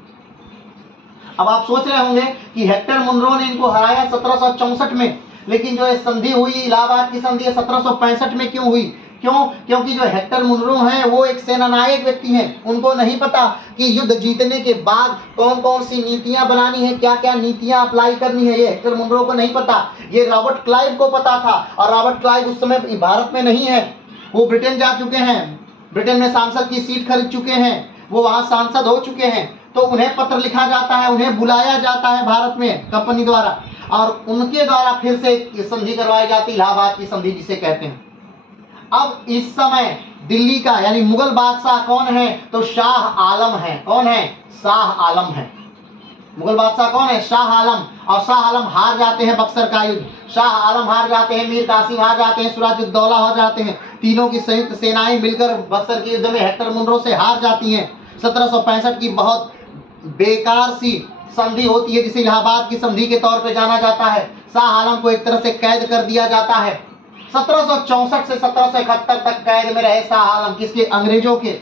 अब आप सोच रहे होंगे कि हेक्टर मुनरो ने इनको हराया 1764 में, लेकिन जो ये संधि हुई इलाहाबाद की संधि 1765 में क्यों हुई? क्यों? क्योंकि जो हेक्टर मुनरो हैं वो एक सेनानायक व्यक्ति हैं। उनको नहीं पता कि युद्ध जीतने के बाद कौन कौन सी नीतियां बनानी है, क्या क्या नीतियां अप्लाई करनी है, ये हेक्टर मुनरो को नहीं पता। ये रॉबर्ट क्लाइव को पता था और रॉबर्ट क्लाइव उस समय भारत में नहीं है, वो ब्रिटेन जा चुके हैं, ब्रिटेन में सांसद की सीट खरीद चुके हैं, वो वहां सांसद हो चुके हैं। तो उन्हें पत्र लिखा जाता है, उन्हें बुलाया जाता है भारत में कंपनी द्वारा और उनके द्वारा फिर से ये संधि करवाई जाती, इलाहाबाद की संधि जिसे कहते हैं। अब इस समय दिल्ली का यानी मुगल बादशाह कौन है? तो शाह आलम है। कौन है? शाह आलम है। मुगल बादशाह कौन है? शाह आलम। और शाह आलम हार जाते हैं बक्सर का युद्ध। शाह आलम हार जाते हैं, मीर कासिम हार जाते हैं, सिराजुद्दौला हार जाते हैं। तीनों की संयुक्त सेनाएं मिलकर बक्सर के युद्ध में हेक्टर मुनरो से हार जाती हैं। 1765 की बहुत बेकार सी संधि होती है जिसे इलाहाबाद की संधि के तौर पे जाना जाता है। शाह आलम को एक तरह से कैद कर दिया जाता है। 1764 से 1771 तक कैद में रहे शाह आलम, किसके? अंग्रेजों के।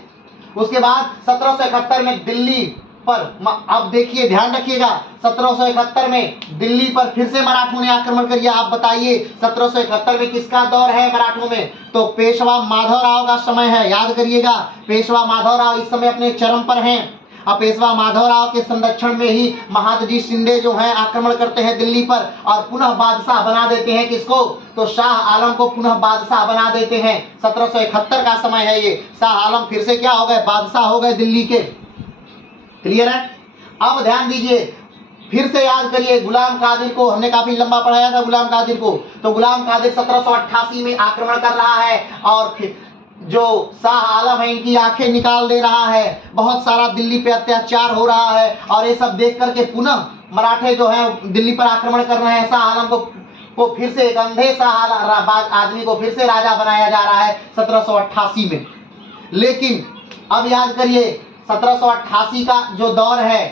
उसके बाद 1771 में दिल्ली पर, अब देखिए ध्यान रखिएगा, 1771 में दिल्ली पर फिर से मराठों ने आक्रमण कर दिया। आप बताइए 1771 में किसका दौर है मराठों में? तो पेशवा माधवराव का समय है। याद करिएगा, पेशवा माधवराव इस समय अपने चरम पर हैं। अब पेशवा माधवराव के संरक्षण में ही महादजी शिंदे जो हैं आक्रमण करते हैं दिल्ली पर और पुनः बादशाह बना देते हैं। किसको? तो शाह आलम को पुनः बादशाह बना देते हैं। 1771 का समय है ये। शाह आलम फिर से क्या हो गए? बादशाह हो गए दिल्ली के। क्लियर है? अब ध्यान दीजिए, फिर से याद करिए गुलाम कादिर को, हमने काफी लंबा पढ़ाया था गुलाम कादिर को। तो गुलाम कादिर 1788 में आक्रमण कर रहा है और जो शाह आलम है इनकी आंखें निकाल दे रहा है, बहुत सारा दिल्ली पे अत्याचार हो रहा है और ये सब देख करके पुनः मराठे जो है दिल्ली पर आक्रमण कर रहे हैं। शाह आलम को फिर से एक अंधे शाह आदमी को फिर से राजा बनाया जा रहा है 1788 में। लेकिन अब याद करिए 1788 का जो दौर है,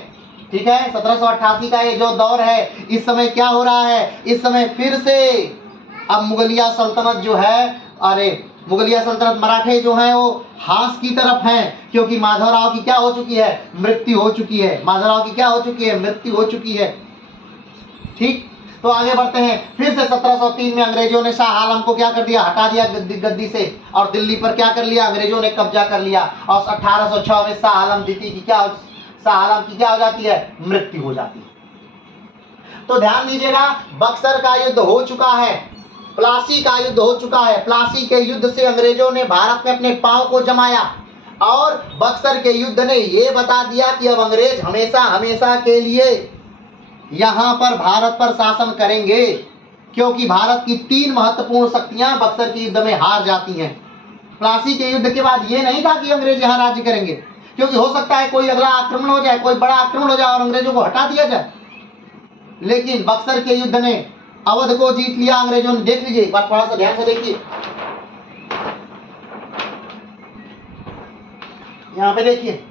ठीक है, 1788 का ये जो दौर है, इस समय क्या हो रहा है? इस समय फिर से अब मुगलिया सल्तनत जो है, अरे मुगलिया सल्तनत मराठे जो हैं वो हास की तरफ हैं, क्योंकि माधवराव की क्या हो चुकी है? मृत्यु हो चुकी है। माधवराव की क्या हो चुकी है? मृत्यु हो चुकी है। ठीक, तो आगे बढ़ते हैं। फिर से 1703 में अंग्रेजों ने शाह आलम को क्या कर दिया? हटा दिया गद्दी से और दिल्ली पर क्या कर लिया? अंग्रेजों ने कब्जा कर लिया और 1806 में शाह आलम द्वितीय की क्या हो जाती है? मृत्यु हो जाती है। तो ध्यान दीजिएगा, बक्सर का युद्ध हो चुका है, प्लासी का युद्ध हो चुका है। प्लासी के युद्ध से अंग्रेजों ने भारत में अपने पांव को जमाया और बक्सर के युद्ध ने यह बता दिया कि अब अंग्रेज हमेशा हमेशा के लिए यहां पर भारत पर शासन करेंगे, क्योंकि भारत की 3 महत्वपूर्ण शक्तियां बक्सर के युद्ध में हार जाती हैं। प्लासी के युद्ध के बाद यह नहीं था कि अंग्रेज यहां राज्य करेंगे, क्योंकि हो सकता है कोई अगला आक्रमण हो जाए, कोई बड़ा आक्रमण हो जाए और अंग्रेजों को हटा दिया जाए। लेकिन बक्सर के युद्ध ने अवध को जीत लिया अंग्रेजों ने। देख लीजिए, एक बार थोड़ा सा ध्यान से देखिए, यहां पे देखिए,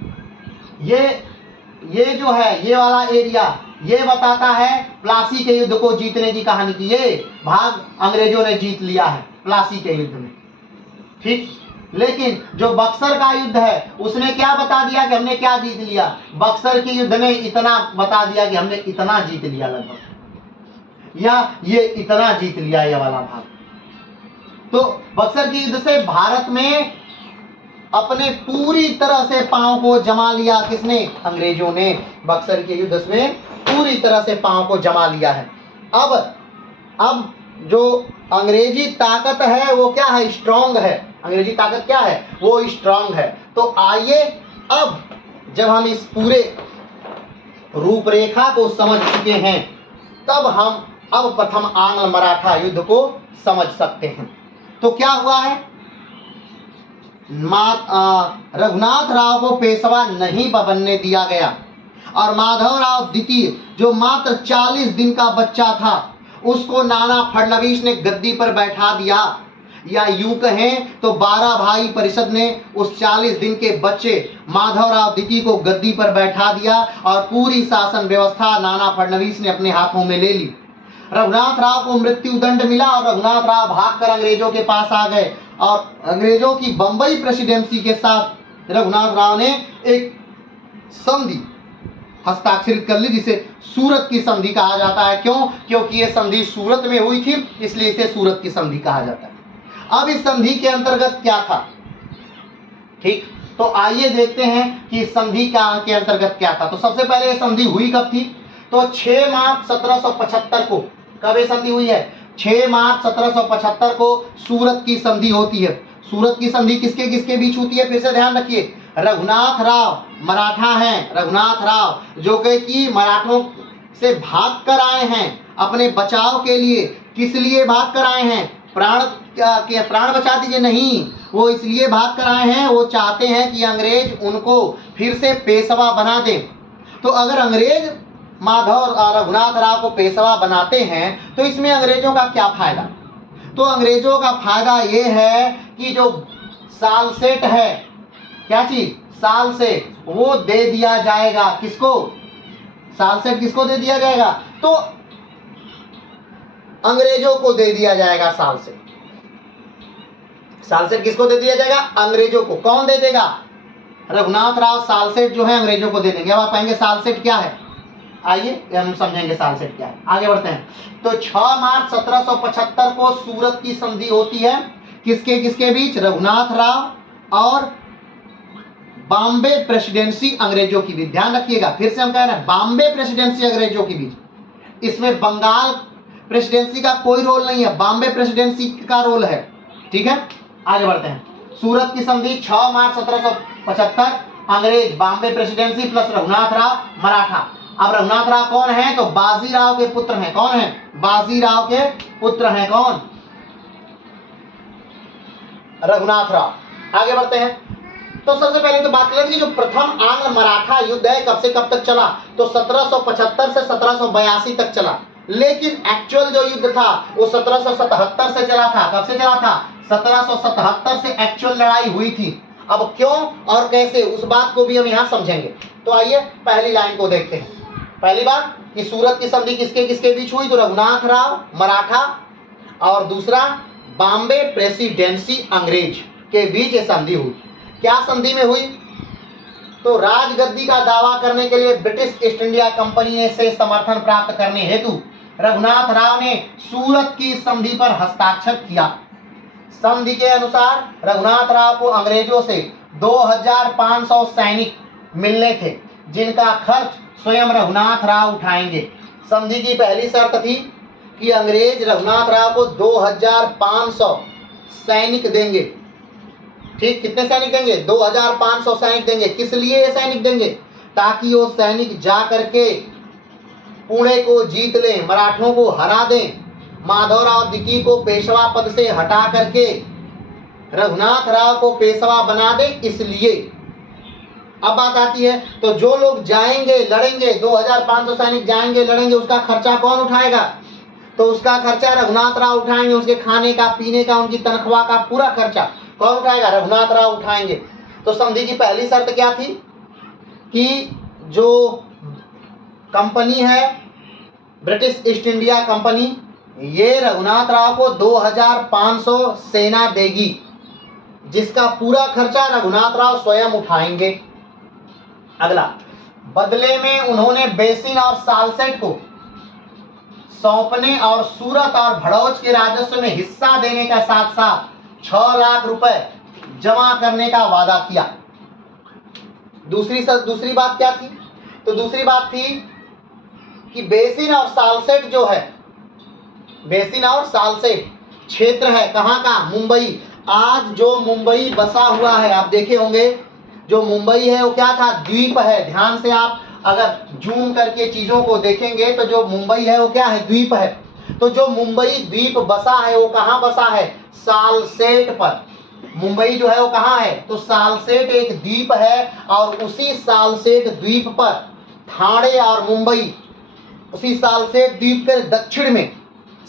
ये जो है ये वाला एरिया, ये बताता है प्लासी के युद्ध को जीतने की कहानी की। ये भाग अंग्रेजों ने जीत लिया है प्लासी के युद्ध में। ठीक, लेकिन जो बक्सर का युद्ध है उसने क्या बता दिया कि हमने क्या जीत लिया? बक्सर के युद्ध ने इतना बता दिया कि हमने इतना जीत लिया लगभग, या ये इतना जीत लिया, ये वाला भाग। तो बक्सर के युद्ध से भारत में अपने पूरी तरह से पांव को जमा लिया। किसने? अंग्रेजों ने बक्सर के युद्ध में पूरी तरह से पांव को जमा लिया है। अब जो अंग्रेजी ताकत है वो क्या है? स्ट्रांग है। अंग्रेजी ताकत क्या है? वो स्ट्रांग है। तो आइए, अब जब हम इस पूरे रूपरेखा को समझ चुके हैं, तब हम अब प्रथम आंग्ल मराठा युद्ध को समझ सकते हैं। तो क्या हुआ है? रघुनाथ राव को पेशवा नहीं बनने दिया गया और माधवराव द्वितीय जो मात्र 40 दिन का बच्चा था उसको नाना फडणवीस ने गद्दी पर बैठा दिया, या यूं कहें तो 12 भाई परिषद ने उस 40 दिन के बच्चे माधवराव द्वितीय को गद्दी पर बैठा दिया और पूरी शासन व्यवस्था नाना फडणवीस ने अपने हाथों में ले ली। रघुनाथ राव को मृत्यु दंड मिला और रघुनाथ राव भागकर अंग्रेजों के पास आ गए और अंग्रेजों की बंबई प्रेसिडेंसी के साथ रघुनाथ राव ने एक संधि हस्ताक्षरित कर ली, जिसे सूरत की संधि कहा जाता है। क्यों? क्योंकि ये संधि सूरत में हुई थी, इसलिए इसे सूरत की संधि कहा जाता है। अब इस संधि के अंतर्गत क्या था? ठीक, तो आइए देखते हैं कि संधि के अंतर्गत क्या था। तो सबसे पहले ये संधि हुई कब थी? तो 6 मार्च 1775 को। कब ये संधि हुई है? 6 मार्च 1775 को सूरत की संधि होती है। सूरत की संधि किसके किसके बीच होती है? फिर से ध्यान रखिए, रघुनाथ राव मराठा हैं, रघुनाथ राव जो कि मराठों से भाग कर आए हैं अपने बचाव के लिए किस लिए भाग कर आए हैं? प्राण बचा दीजिए, नहीं, वो इसलिए भाग कर आए हैं, वो चाहते हैं कि अंग्रेज उनको फिर से पेशवा बना दें। तो अगर अंग्रेज माधव और रघुनाथ राव को पेशवा बनाते हैं तो इसमें अंग्रेजों का क्या फायदा? तो अंग्रेजों का फायदा ये है कि जो सालसेट है, क्या चीज? सालसेट, वो दे दिया जाएगा। किसको? सालसेट किसको दे दिया जाएगा? तो अंग्रेजों को दे दिया जाएगा सालसेट। सालसेट किसको दे दिया जाएगा? अंग्रेजों को। कौन दे देगा? रघुनाथ राव सालसेट जो है अंग्रेजों को दे देंगे। अब आप कहेंगे सालसेट क्या है? आइए हम समझेंगे सालसेट क्या है, आगे बढ़ते हैं। तो 6 मार्च 1775 को सूरत की संधि होती है। किसके किसके बीच? रघुनाथ राव और बॉम्बे प्रेसिडेंसी अंग्रेजों की बीच। ध्यान रखिएगा, फिर से हम कह रहे हैं बॉम्बे प्रेसिडेंसी अंग्रेजों के बीच। इसमें बंगाल प्रेसिडेंसी का कोई रोल नहीं है, बॉम्बे प्रेसिडेंसी का रोल है। ठीक है, आगे बढ़ते हैं। सूरत की संधि 6 मार्च 1775, अंग्रेज, बॉम्बे प्रेसिडेंसी प्लस रघुनाथ राव मराठा। अब रघुनाथ राव कौन है? तो बाजीराव के पुत्र हैं। कौन है? बाजीराव के पुत्र हैं। कौन? रघुनाथ राव। आगे बढ़ते हैं। तो सबसे पहले तो बात करें कि जो प्रथम आंग्ल मराठा युद्ध है कब से कब तक चला? तो 1775 से 1782 तक चला। लेकिन एक्चुअल जो युद्ध था वो 1777 से चला था। कब से चला था? 1777 से एक्चुअल लड़ाई हुई थी। अब क्यों और कैसे, उस बात को भी हम यहाँ समझेंगे। तो आइए पहली लाइन को देखते हैं। पहली बात कि सूरत की संधि किसके किसके बीच हुई? तो रघुनाथ राव मराठा और दूसरा बॉम्बे प्रेसिडेंसी अंग्रेज के बीच ये संधि हुई। क्या संधि में हुई? तो राजगद्दी का दावा करने के लिए ब्रिटिश ईस्ट इंडिया कंपनी से समर्थन प्राप्त करने हेतु रघुनाथ राव ने सूरत की संधि पर हस्ताक्षर किया। संधि के अनुसार रघुनाथ राव को अंग्रेजों से 2500 सैनिक मिलने थे, जिनका खर्च स्वयं रघुनाथ राव उठाएंगे। संधि की पहली शर्त थी कि अंग्रेज रघुनाथ राव को 2500 सैनिक देंगे। ठीक, कितने सैनिक देंगे? 2500 सैनिक देंगे। किस लिए ये सैनिक देंगे? ताकि वो सैनिक जा करके पुणे को जीत लें, मराठों को हरा दें, माधवराव द्वितीय को पेशवा पद से हटा करके रघुनाथ राव को पेशवा बना दे, इसलिए। अब बात आती है, तो जो लोग जाएंगे लड़ेंगे, 2500 सैनिक जाएंगे लड़ेंगे, उसका खर्चा कौन उठाएगा? तो उसका खर्चा रघुनाथ राव उठाएंगे। उसके खाने का, पीने का, उनकी तनख्वाह का पूरा खर्चा कौन उठाएगा? रघुनाथ राव उठाएंगे। तो संधि की पहली शर्त क्या थी कि जो कंपनी है ब्रिटिश ईस्ट इंडिया कंपनी, ये रघुनाथ राव को 2500 सेना देगी, जिसका पूरा खर्चा रघुनाथ राव स्वयं उठाएंगे। अगला, बदले में उन्होंने बेसिन और सालसेट को सौंपने और सूरत और भड़ौच के राजस्व में हिस्सा देने का साथ साथ 6 लाख रुपए जमा करने का वादा किया। दूसरी बात क्या थी? तो दूसरी बात थी कि बेसिन और सालसेट जो है, बेसिन और सालसेट क्षेत्र है कहाँ का? मुंबई। आज जो मुंबई बसा हुआ है, आप देखे होंगे, जो मुंबई है वो क्या था? द्वीप है। ध्यान से आप अगर जूम करके चीजों को देखेंगे तो जो मुंबई है वो क्या है? द्वीप है। तो जो मुंबई द्वीप बसा है वो कहाँ बसा है? सालसेट पर। मुंबई जो है वो कहाँ है? तो सालसेट एक द्वीप है, और उसी सालसेट द्वीप पर ठाणे और मुंबई, उसी सालसेट द्वीप के दक्षिण में,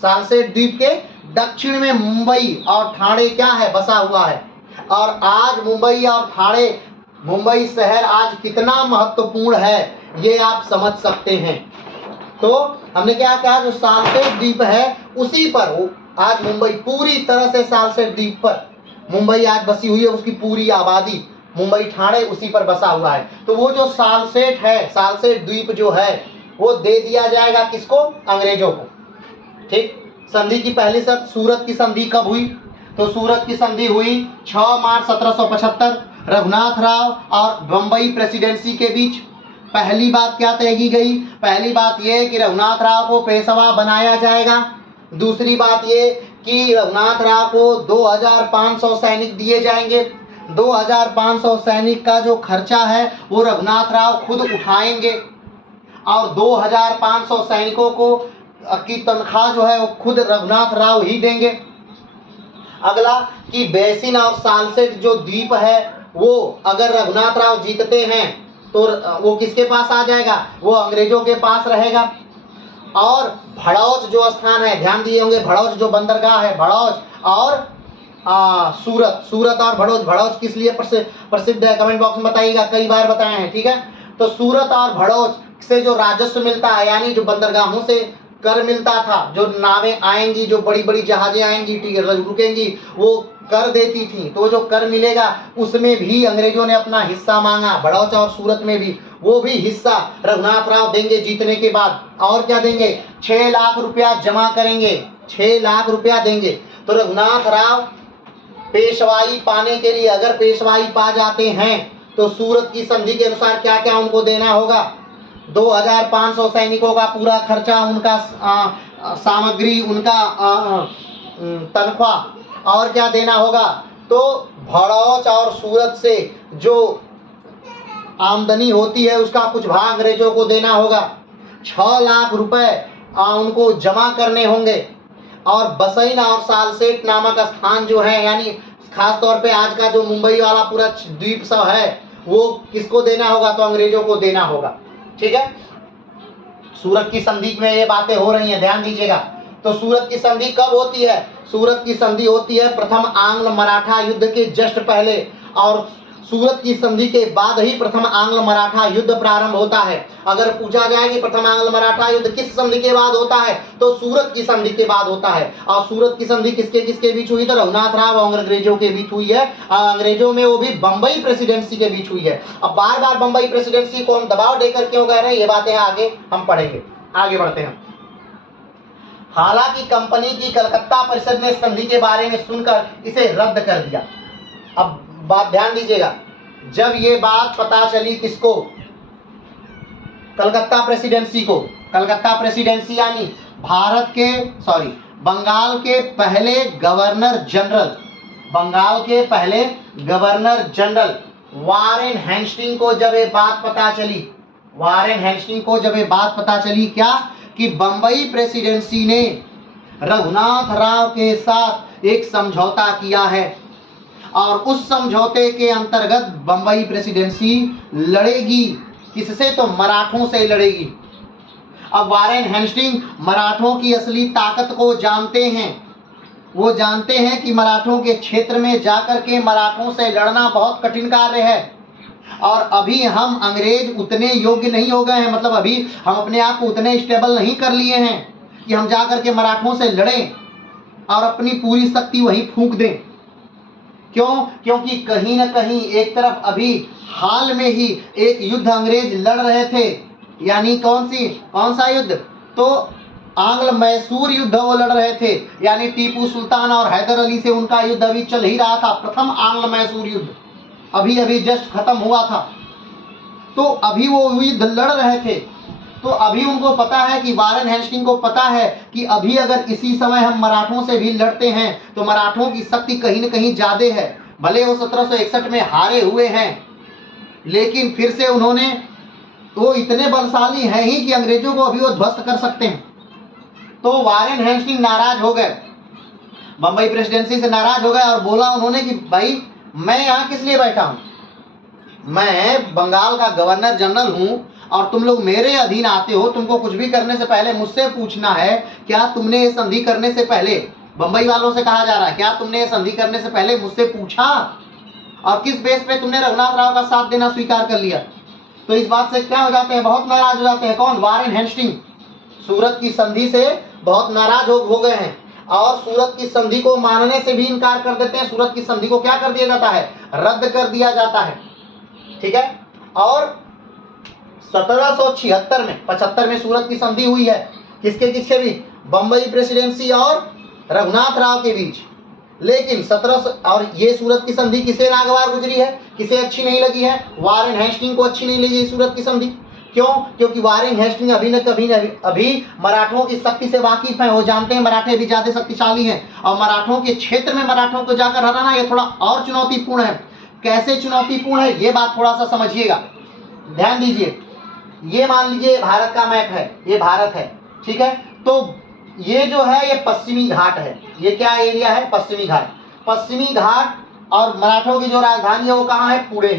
सालसेट द्वीप के दक्षिण में मुंबई और ठाणे क्या है? बसा हुआ है। और आज मुंबई और ठाणे, मुंबई शहर आज कितना महत्वपूर्ण है ये आप समझ सकते हैं। तो हमने क्या कहा, जो सालसेट द्वीप है उसी पर वो आज मुंबई पूरी तरह से, सालसेट द्वीप पर मुंबई आज बसी हुई है, उसकी पूरी आबादी मुंबई ठाणे उसी पर बसा हुआ है। तो वो जो सालसेट है, सालसेट द्वीप जो है वो दे दिया जाएगा किसको? अंग्रेजों को। ठीक, संधि की पहली शर्त, सूरत की संधि कब हुई? तो सूरत की संधि हुई 6 मार्च 1775 रघुनाथ राव और बम्बई प्रेसिडेंसी के बीच। पहली बात क्या तय की गई? पहली बात यह कि रघुनाथ राव को पेशवा बनाया जाएगा। दूसरी बात ये कि रघुनाथ राव को 2500 सैनिक दिए जाएंगे। 2500 सैनिक का जो खर्चा है वो रघुनाथ राव खुद उठाएंगे, और 2500 सैनिकों को की तनख्वाह जो है वो खुद रघुनाथ राव ही देंगे। अगला कि बैसिन और सालसेट जो द्वीप है वो अगर रघुनाथ राव जीतते हैं तो वो किसके पास आ जाएगा, वो अंग्रेजों के पास रहेगा। और भड़ौच जो स्थान है, ध्यान दिए होंगे, भड़ौच जो बंदरगाह है, भड़ौच और सूरत और भड़ौच। भड़ौच किस लिए प्रसिद्ध है, कमेंट बॉक्स में बताइएगा, कई बार बताए हैं, ठीक है। तो सूरत और भड़ौच से जो राजस्व मिलता है, यानी जो बंदरगाहों से कर मिलता था, जो नावें आएंगी, जो बड़ी बड़ी जहाजें आएंगी, रुकेंगी, वो कर देती थी, तो जो कर मिलेगा उसमें भी अंग्रेजों ने अपना हिस्सा मांगा। भड़ौच और सूरत में भी वो भी हिस्सा रघुनाथ राव देंगे जीतने के बाद। और क्या देंगे, 6 लाख रुपया जमा करेंगे, 6 लाख रुपया देंगे। तो रघुनाथ राव पेशवाई पाने के लिए, अगर पेशवाई पा जाते हैं तो सूरत की संधि के अनुसार क्या क्या उनको देना होगा, 2500 सैनिकों का पूरा खर्चा, उनका सामग्री, उनका तनख्वाह, और क्या देना होगा, तो भड़ौच और सूरत से जो आमदनी होती है उसका कुछ भाग अंग्रेजों को देना होगा। 6 लाख रुपए उनको जमा करने होंगे। और बसैन और सालसेट नामक स्थान जो है, यानी खास तौर पे आज का जो मुंबई वाला पूरा द्वीप सब है, वो किसको देना होगा, तो अंग्रेजों को देना होगा, ठीक है। सूरत की संधि में ये बातें हो रही हैं, ध्यान दीजिएगा। तो सूरत की संधि कब होती है, सूरत की संधि होती है प्रथम आंग्ल मराठा युद्ध के जस्ट पहले, और सूरत की संधि के बाद ही प्रथम आंग्ल मराठा युद्ध प्रारंभ होता है। अगर पूछा जाए कि प्रथम आंग्ल मराठा युद्ध किस संधि के बाद होता है, तो सूरत की संधि के बाद होता है। और सूरत की संधि किसके किसके बीच हुई, तो रघुनाथ राव और अंग्रेजों के बीच हुई है। अंग्रेजों में वो भी बंबई प्रेसिडेंसी के बीच हुई है। अब बार बार बंबई प्रेसिडेंसी को हम दबाव देकर क्यों कह रहे हैं, ये बातें आगे हम पढ़ेंगे। आगे बढ़ते हैं। हालांकि कंपनी की कलकत्ता परिषद ने संधि के बारे में सुनकर इसे रद्द कर दिया। अब बात ध्यान दीजिएगा, जब ये बात पता चली किसको, कलकत्ता प्रेसिडेंसी को, कलकत्ता प्रेसिडेंसी यानी बंगाल के पहले गवर्नर जनरल, बंगाल के पहले गवर्नर जनरल वारेन हेस्टिंग को जब ये बात पता चली, वारेन हेस्टिंग को जब ये बात पता चली क्या, कि बंबई प्रेसिडेंसी ने रघुनाथ राव के साथ एक समझौता किया है और उस समझौते के अंतर्गत बंबई प्रेसिडेंसी लड़ेगी, किससे, तो मराठों से लड़ेगी। अब वारेन हेस्टिंग मराठों की असली ताकत को जानते हैं, वो जानते हैं कि मराठों के क्षेत्र में जाकर के मराठों से लड़ना बहुत कठिन कार्य है और अभी हम अंग्रेज उतने योग्य नहीं हो गए हैं, मतलब अभी हम अपने आप को उतने स्टेबल नहीं कर लिए हैं कि हम जाकर के मराठों से लड़ें और अपनी पूरी शक्ति वहीं फूंक दें। क्यों, क्योंकि कहीं ना कहीं एक तरफ अभी हाल में ही एक युद्ध अंग्रेज लड़ रहे थे, यानी कौन सा युद्ध, तो आंग्ल मैसूर युद्ध वो लड़ रहे थे, यानी टीपू सुल्तान और हैदर अली से उनका युद्ध अभी चल ही रहा था। प्रथम आंग्ल मैसूर युद्ध अभी अभी जस्ट खत्म हुआ था, तो अभी वो युद्ध लड़ रहे थे। तो अभी उनको पता है कि वारेन हेस्टिंग को पता है कि अभी अगर इसी समय हम मराठों से भी लड़ते हैं तो मराठों की शक्ति कहीं न कहीं ज्यादा है। भले वो 1761 में हारे हुए हैं, लेकिन फिर से उन्होंने, वो इतने बलशाली हैं ही कि अंग्रेजों को अभी वो ध्वस्त कर सकते हैं। तो वारेन हेस्टिंग नाराज हो गए, बंबई प्रेसिडेंसी से नाराज हो गए और बोला उन्होंने कि भाई मैं यहाँ किस लिए बैठा हूँ, मैं बंगाल का गवर्नर जनरल हूँ और तुम लोग मेरे अधीन आते हो, तुमको कुछ भी करने से पहले मुझसे पूछना है, क्या तुमने ये संधि करने से पहले, बंबई वालों से कहा जा रहा है, क्या तुमने ये संधि करने से पहले मुझसे पूछा और किस बेस पे तुमने रघुनाथ राव का साथ देना स्वीकार कर लिया। तो इस बात से क्या हो जाते हैं, बहुत नाराज हो जाते हैं। कौन, वारेन हेस्टिंग सूरत की संधि से बहुत नाराज हो गए हैं और सूरत की संधि को मानने से भी इनकार कर देते हैं। सूरत की संधि को क्या कर दिया जाता है, रद्द कर दिया जाता है, ठीक है। और 1776 में 75 में सूरत की संधि हुई है, किसके किसके बीच, बंबई प्रेसिडेंसी और रघुनाथ राव के बीच। लेकिन 1700 और ये सूरत की संधि किसे नागवार गुजरी है, किसे अच्छी नहीं लगी है, वारेन हेस्टिंग को अच्छी नहीं लगी सूरत की संधि। क्यों, क्योंकि वारेन हेस्टिंग अभी मराठों की शक्ति से वाकिफ है, वो जानते हैं मराठे भी ज्यादा शक्तिशाली हैं और मराठों के क्षेत्र में मराठों को जाकर हराना ये थोड़ा और चुनौतीपूर्ण है। कैसे चुनौतीपूर्ण है, ये बात थोड़ा सा समझिएगा, ध्यान दीजिए। ये मान लीजिए भारत का मैप है, ये भारत है, ठीक है। तो ये जो है ये पश्चिमी घाट है। ये क्या एरिया है? पश्चिमी घाट। पश्चिमी घाट और मराठों की जो राजधानी है वो कहाँ है? पुणे।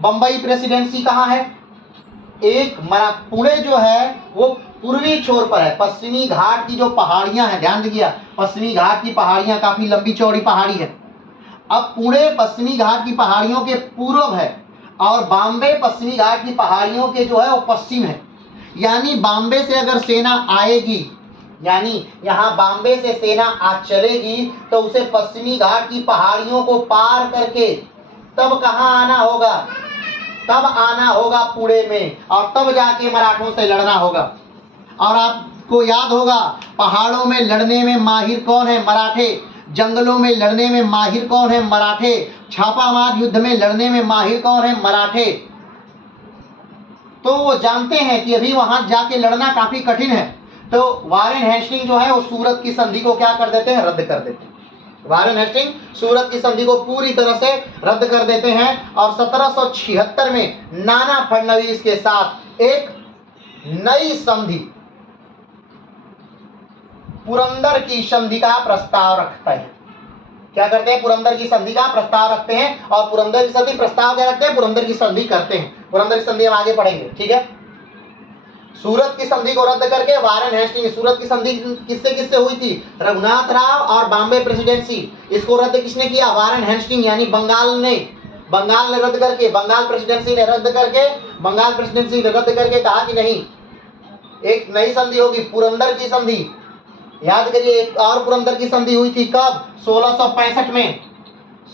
बंबई प्रेसिडेंसी कहाँ है? पुणे जो है वो पूर्वी छोर पर है। पश्चिमी घाट की जो पहाड़ियां हैं, ध्यान दीजिए, पश्चिमी घाट की पहाड़ियां काफी लंबी चौड़ी पहाड़ी है। अब पुणे पश्चिमी घाट की पहाड़ियों के पूर्व है और बॉम्बे पश्चिमी घाट की पहाड़ियों के जो है वो पश्चिम है। यानी बॉम्बे से अगर सेना आएगी, यानी यहाँ बॉम्बे से सेना आज चलेगी तो उसे पश्चिमी घाट की पहाड़ियों को पार करके तब कहाँ आना होगा? तब आना होगा पुणे में, और तब जाके मराठों से लड़ना होगा। और आपको याद होगा पहाड़ों में लड़ने में माहिर कौन है? मराठे। जंगलों में लड़ने में माहिर कौन है? मराठे। छापामार युद्ध में लड़ने में माहिर कौन है? मराठे। तो वो जानते हैं कि अभी वहां जाके लड़ना काफी कठिन है, तो वारेन हेस्टिंग जो है वो सूरत की संधि को क्या कर देते हैं? रद्द कर देते हैं। वारेन हेस्टिंग सूरत की संधि को पूरी तरह से रद्द कर देते हैं और 1776 में नाना फडणवीस के साथ एक नई संधि, पुरंदर की संधि का प्रस्ताव रखते हैं। क्या करते हैं? पुरंदर की संधि का प्रस्ताव रखते हैं। और पुरंदर की संधि प्रस्ताव क्या रखते हैं? पुरंदर की संधि करते हैं। पुरंदर की संधि हम आगे पढ़ेंगे, ठीक है। सूरत की संधि को रद्द करके वारेन हेस्टिंग, सूरत की संधि किससे किससे हुई थी? रघुनाथ राव और बॉम्बे प्रेसिडेंसी। इसको रद्द किसने किया? वारेन हेस्टिंग, यानी बंगाल ने रद्द करके, बंगाल प्रेसिडेंसी ने रद्द करके कहा कि नहीं, एक नई संधि होगी, पुरंदर की संधि। याद करिए, एक और पुरंदर की संधि हुई थी कब? 1665 में।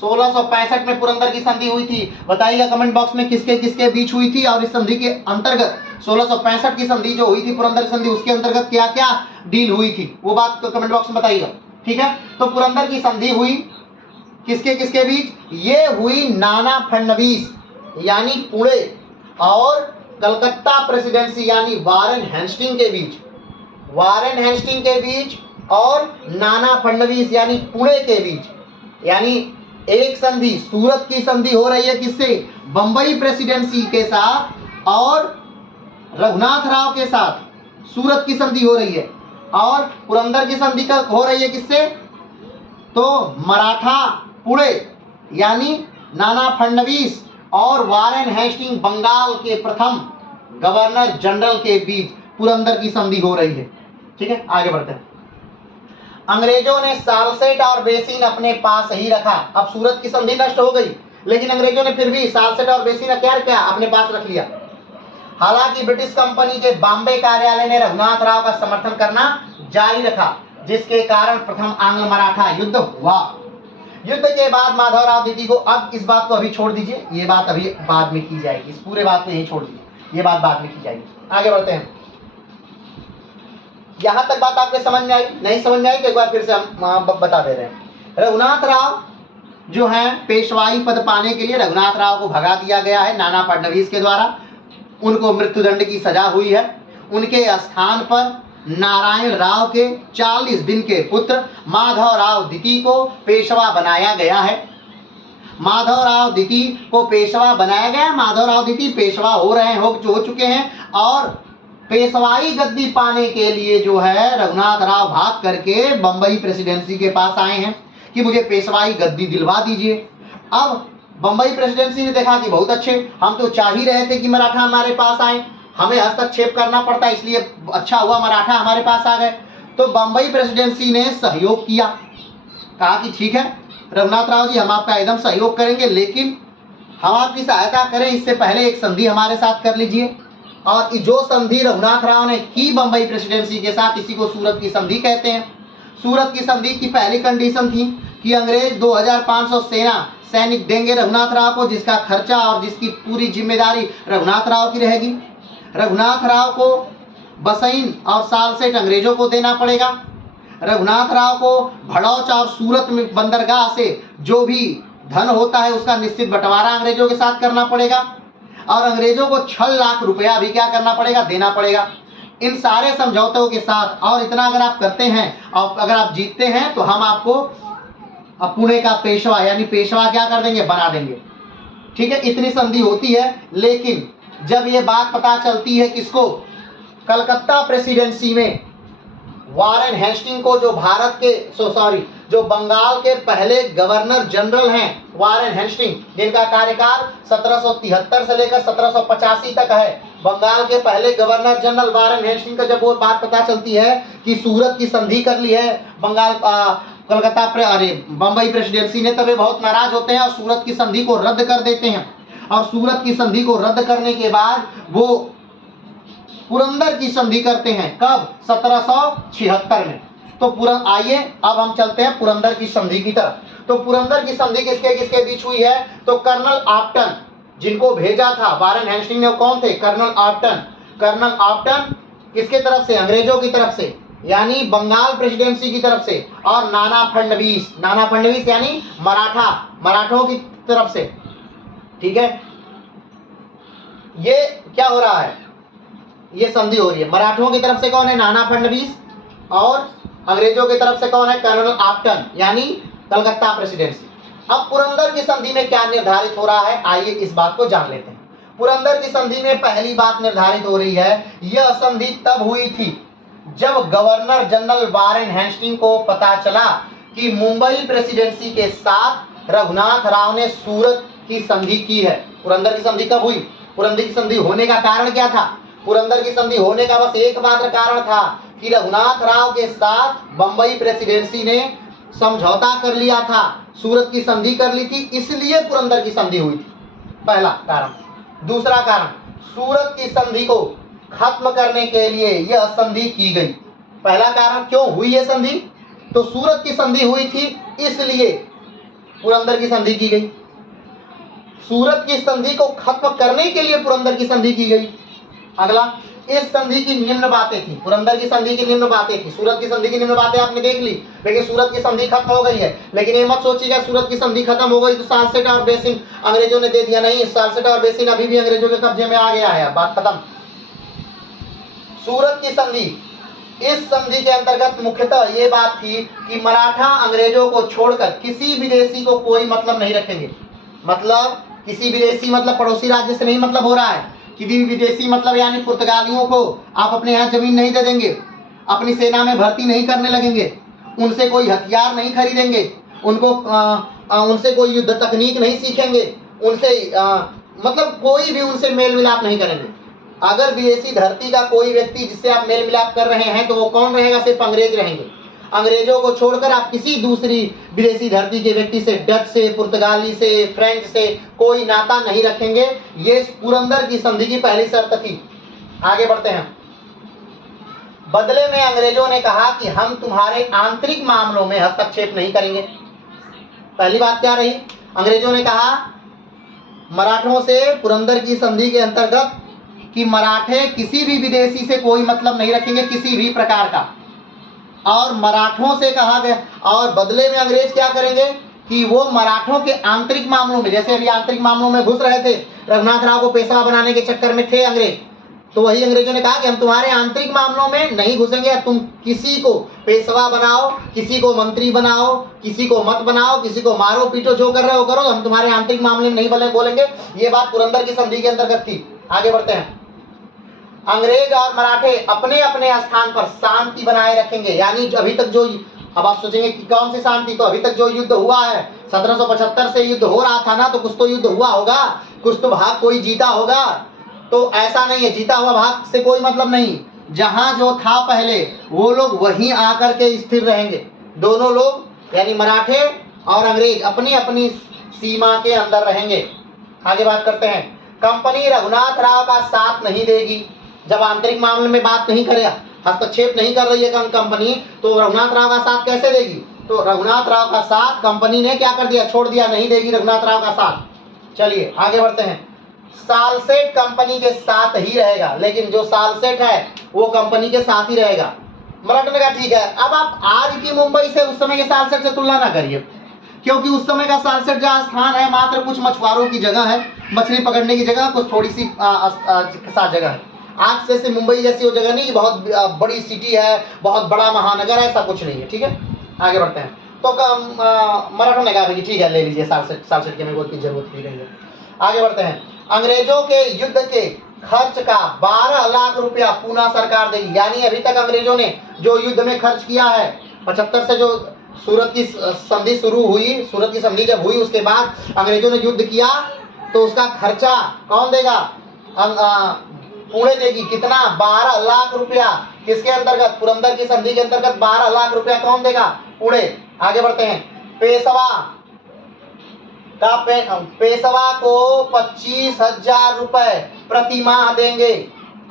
1665 में पुरंदर की संधि हुई थी। बताइएगा कमेंट बॉक्स में किसके किसके बीच हुई थी और इस संधि के अंतर्गत 1665 की संधि जो हुई थी, पुरंदर की संधि, उसके अंतर्गत क्या क्या डील हुई थी, वो बात तो कमेंट बॉक्स में बताइएगा, ठीक है। तो पुरंदर की संधि हुई किसके किसके बीच? ये हुई नाना फडणवीस यानी पुणे और कलकत्ता प्रेसिडेंसी यानी वारेन हेस्टिंग के बीच। वारेन हेस्टिंग के बीच और नाना फडणवीस यानी पुणे के बीच। यानी एक संधि, सूरत की संधि हो रही है किससे? बंबई प्रेसिडेंसी के साथ, और रघुनाथ राव के साथ सूरत की संधि हो रही है। और पुरंदर की संधि का हो रही है किससे? तो मराठा पुणे यानी नाना फडणवीस और वारेन हेस्टिंग बंगाल के प्रथम गवर्नर जनरल के बीच पुरंदर की संधि हो रही है, ठीक है। आगे बढ़ते हैं। अंग्रेजों ने सालसेट और बेसिन अपने पास ही रखा। अब सूरत की संधि नष्ट हो गई, लेकिन अंग्रेजों ने फिर भी सालसेट और बेसिन क्या क्या अपने पास रख लिया। हालांकि ब्रिटिश कंपनी के बॉम्बे कार्यालय ने रघुनाथ राव का समर्थन करना जारी रखा, जिसके कारण प्रथम आंग्ल मराठा युद्ध हुआ। युद्ध के बाद माधवराव द्वितीय को, अब इस बात को अभी छोड़ दीजिए, ये बात अभी बाद में की जाएगी, इस पूरे बात को यही छोड़ दीजिए, ये बात बाद में की जाएगी। आगे बढ़ते हैं। यहां तक बात आपके समझ में आई? नहीं समझ में आई तो एक बार फिर से हम बता दे रहे हैं। रघुनाथ राव जो है पेशवाई पद पाने के लिए रघुनाथ राव को भगा दिया गया है नाना फडणवीस के द्वारा। उनको मृत्युदंड की सजा हुई है। उनके स्थान पर नारायण राव के 40 दिन के पुत्र माधव राव द्वितीय को पेशवा बनाया गया है। माधव राव द्वितीय को पेशवा बनाया गया। माधव राव द्वितीय पेशवा हो चुके हैं और पेशवाई गद्दी पाने के लिए जो है रघुनाथ राव भाग करके बंबई प्रेसिडेंसी के पास आए हैं कि मुझे पेशवाई गद्दी दिलवा दीजिए। अब बंबई प्रेसिडेंसी ने देखा कि बहुत अच्छे, हम तो चाह ही रहे थे कि मराठा हमारे पास आए, हमें हस्तक्षेप करना पड़ता है, इसलिए अच्छा हुआ मराठा हमारे पास आ गए। तो बंबई प्रेसिडेंसी ने सहयोग किया, कहा कि ठीक है रघुनाथ राव जी, हम आपका एकदम सहयोग करेंगे, लेकिन हम आपकी सहायता करें इससे पहले एक संधि हमारे साथ कर लीजिए। और जो संधि रघुनाथ राव ने की बंबई प्रेसिडेंसी के साथ, इसी को सूरत की संधि कहते हैं। सूरत की संधि की पहली कंडीशन थी कि अंग्रेज 2500 सैनिक देंगे रघुनाथ राव को, जिसका खर्चा और जिसकी पूरी जिम्मेदारी रघुनाथ राव की रहेगी। रघुनाथ राव को बसैन और सालसेट अंग्रेजों को देना पड़ेगा। रघुनाथ राव को भड़ौच और सूरत में बंदरगाह से जो भी धन होता है उसका निश्चित बंटवारा अंग्रेजों के साथ करना पड़ेगा, और अंग्रेजों को 6 लाख रुपया भी क्या करना पड़ेगा? देना पड़ेगा। इन सारे समझौतों के साथ, और इतना अगर आप करते हैं और अगर आप जीतते हैं तो हम आपको पुणे का पेशवा यानी पेशवा क्या कर देंगे? बना देंगे, ठीक है। इतनी संधि होती है, लेकिन जब ये बात पता चलती है किसको? कलकत्ता प्रेसिडेंसी में, वारेन हेस्टिंग को, जो भारत के जो बंगाल के पहले गवर्नर जनरल हैं वारेन हेस्टिंग, जिनका कार्यकाल 1773 से लेकर 1785 तक है, बंगाल के पहले गवर्नर जनरल वारेन हेस्टिंग का जब वो बात पता चलती है कि सूरत की संधि कर ली है बंगाल कलकत्ता बम्बई प्रेसिडेंसी ने, तब वे बहुत नाराज होते हैं और सूरत की संधि को रद्द कर देते हैं। और सूरत की संधि को रद्द करने के बाद वो पुरंदर की संधि करते हैं। कब? 1776 में। तो आइए अब हम चलते हैं पुरंदर की संधि की तरफ। तो पुरंदर की संधि किसके किसके बीच हुई है? तो कर्नल ऑप्टन, जिनको भेजा था वारेन हेस्टिंग ने, कौन थे? कर्नल ऑप्टन। कर्नल ऑप्टन किसके तरफ से? अंग्रेजों की तरफ से, यानी बंगाल प्रेसिडेंसी की तरफ से। और नाना फडणवीस यानी मराठों की तरफ से। ठीक है, ये क्या हो रहा है? ये संधि हो रही है। मराठों की तरफ से कौन है? नाना फडणवीस। और अंग्रेजों की तरफ से कौन है? कर्नल ऑप्टन, यानी कलकत्ता प्रेसिडेंसी। अब पुरंदर की संधि में क्या निर्धारित हो रहा है, आइए इस बात को जान लेते हैं। पुरंदर की संधि में पहली बात निर्धारित हो रही है, यह संधि तब हुई थी जब गवर्नर जनरल वारेन हेस्टिंग को पता चला कि मुंबई प्रेसिडेंसी के साथ रघुनाथ राव ने सूरत की संधि की है। पुरंदर की संधि कब हुई? पुरंदर की संधि होने का कारण क्या था? पुरंदर की संधि होने का बस एकमात्र कारण था कि रघुनाथ राव के साथ बंबई प्रेसिडेंसी ने समझौता कर लिया था, सूरत की संधि कर ली थी, इसलिए पुरंदर की संधि हुई थी। पहला कारण। दूसरा कारण, सूरत की संधि को खत्म करने के लिए यह संधि की गई। पहला कारण, क्यों हुई यह संधि? तो सूरत की संधि हुई थी, इसलिए पुरंदर की संधि की गई। सूरत की संधि को खत्म करने के लिए पुरंदर की संधि की गई। अगला, इस संधि की निम्न बातें थी। पुरंदर की संधि की निम्न बातें थी। सूरत की संधि की निम्न बातें आपने देख ली, लेकिन सूरत की संधि खत्म हो गई है। लेकिन ये मत सोचिएगा सूरत की संधि खत्म हो गई तो सालसेट और बेसिन अंग्रेजों ने दे दिया। नहीं, सालसेट और बेसिन अभी भी अंग्रेजों के कब्जे में आ गया है, बात खत्म। सूरत की संधि, इस संधि के अंतर्गत मुख्यतः ये बात थी कि मराठा अंग्रेजों को छोड़कर किसी विदेशी को कोई मतलब नहीं रखेंगे। मतलब किसी विदेशी, मतलब पड़ोसी राज्य से नहीं मतलब हो रहा है। किसी भी विदेशी मतलब यानी पुर्तगालियों को आप अपने यहाँ जमीन नहीं दे देंगे, अपनी सेना में भर्ती नहीं करने लगेंगे, उनसे कोई हथियार नहीं खरीदेंगे, उनसे कोई युद्ध तकनीक नहीं सीखेंगे, उनसे मतलब कोई भी उनसे मेल मिलाप नहीं करेंगे। अगर विदेशी धरती का कोई व्यक्ति जिससे आप मेल मिलाप कर रहे हैं तो वो कौन रहेगा? सिर्फ अंग्रेज रहेंगे। अंग्रेजों को छोड़कर आप किसी दूसरी विदेशी धरती के व्यक्ति से, डच से, पुर्तगाली से, फ्रेंच से कोई नाता नहीं रखेंगे। ये पुरंदर की संधि की पहली शर्त थी। आगे बढ़ते हैं। बदले में अंग्रेजों ने कहा कि हम तुम्हारे आंतरिक मामलों में हस्तक्षेप नहीं करेंगे। पहली बात क्या रही? अंग्रेजों ने कहा मराठों से पुरंदर की संधि के अंतर्गत कि मराठे किसी भी विदेशी से कोई मतलब नहीं रखेंगे, किसी भी प्रकार का। और मराठों से कहा गया, और बदले में अंग्रेज क्या करेंगे कि वो मराठों के आंतरिक मामलों में, जैसे अभी आंतरिक मामलों में घुस रहे थे, रघुनाथ राव को पेशवा बनाने के चक्कर में थे अंग्रेज, तो वही अंग्रेजों ने कहा कि हम तुम्हारे आंतरिक मामलों में नहीं घुसेंगे। तुम किसी को पेशवा बनाओ, किसी को मंत्री बनाओ, किसी को मत बनाओ, किसी को मारो पीटो, जो कर रहे हो करो, हम तुम्हारे आंतरिक मामले में नहीं बोलेंगे। ये बात पुरंदर की संधि के अंतर्गत थी। आगे बढ़ते हैं। अंग्रेज और मराठे अपने अपने स्थान पर शांति बनाए रखेंगे, यानी अभी तक जो, अब आप सोचेंगे कि कौन सी शांति? तो अभी तक जो युद्ध हुआ है, 1775 से युद्ध हो रहा था ना, तो कुछ तो युद्ध हुआ होगा, कुछ तो भाग कोई जीता होगा। तो ऐसा नहीं है, जीता हुआ भाग से कोई मतलब नहीं। जहां जो था पहले वो लोग वहीं आकर के स्थिर रहेंगे। दोनों लोग यानी मराठे और अंग्रेज अपनी अपनी सीमा के अंदर रहेंगे। आगे बात करते हैं। कंपनी रघुनाथ राव का साथ नहीं देगी। जब आंतरिक मामले में बात नहीं करे, हस्तक्षेप नहीं कर रही है कंपनी, तो रघुनाथ राव का साथ कैसे देगी? तो रघुनाथ राव का साथ कंपनी ने क्या कर दिया? छोड़ दिया, नहीं देगी रघुनाथ राव का साथ। चलिए आगे बढ़ते हैं। सालसेट कंपनी के साथ ही रहेगा, लेकिन जो सालसेट है वो कंपनी के साथ ही रहेगा। मराठों ने कहा ठीक है। अब आप आज की मुंबई से उस समय के सालसेट से तुलना ना करिए, क्योंकि उस समय का सालसेट जहाँ स्थान है मात्र कुछ मछुआरों की जगह है, मछली पकड़ने की जगह, कुछ थोड़ी सी साथ जगह है। आज जैसे मुंबई जैसी वो जगह नहीं, बहुत बड़ी सिटी है, बहुत बड़ा महानगर है, ऐसा कुछ नहीं है। ठीक है, आगे बढ़ते हैं। तो मराठों ने कहा कि ठीक है ले लीजिए सालसेट की हमें कोई जरूरत नहीं है। आगे बढ़ते हैं। अंग्रेजों के युद्ध के खर्च का 12 लाख रुपया पूना सरकार देगी। यानी अभी तक अंग्रेजों ने जो युद्ध में खर्च किया है, 75 से जो सूरत की संधि शुरू हुई, सूरत की संधि जब हुई उसके बाद अंग्रेजों ने युद्ध किया, तो उसका खर्चा कौन देगा? पुणे देगी। कितना? 12 लाख रुपया। किसके अंतर्गत? पुरंदर की संधि के अंतर्गत 12 लाख रुपया कौन देगा? पुणे। आगे बढ़ते हैं। पेशवा को 25,000 रुपए प्रति माह देंगे।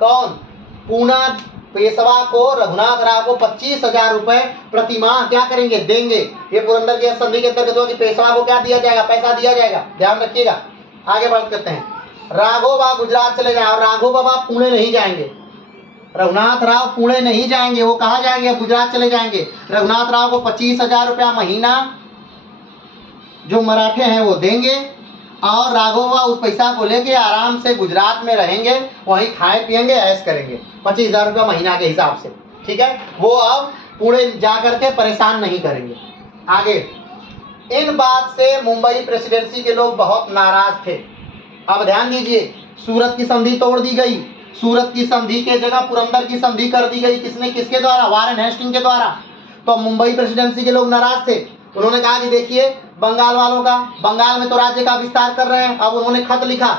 कौन? पूना पेशवा को, रघुनाथ राव को 25,000 रुपए प्रति माह क्या करेंगे? देंगे। ये पुरंदर की संधि के अंतर्गत होगा कि पेशवा को क्या दिया जाएगा? पैसा दिया जाएगा। ध्यान रखिएगा। आगे बात करते हैं। राघोबा गुजरात चले जाए और राघोबा पुणे नहीं जाएंगे। रघुनाथ राव पुणे नहीं जाएंगे, वो कहाँ जाएंगे? गुजरात चले जाएंगे। रघुनाथ राव को 25,000 रुपया महीना जो मराठे हैं वो देंगे और राघोबा उस पैसा को लेके आराम से गुजरात में रहेंगे, वहीं खाए पिएंगे, ऐश करेंगे 25,000 रुपया महीना के हिसाब से। ठीक है, वो अब पुणे जा करके परेशान नहीं करेंगे। आगे, इन बात से मुंबई प्रेसिडेंसी के लोग बहुत नाराज थे। अब ध्यान दीजिए, सूरत की संधि तोड़ दी गई। सूरत की संधि के जगह पुरंदर की संधि कर दी गई। किसने? किसके द्वारा? वारेन हेस्टिंग के द्वारा। तो मुंबई प्रेसिडेंसी के लोग नाराज थे। उन्होंने कहा कि देखिए, बंगाल वालों का, बंगाल में तो राज्य का विस्तार कर रहे हैं। अब उन्होंने खत लिखा,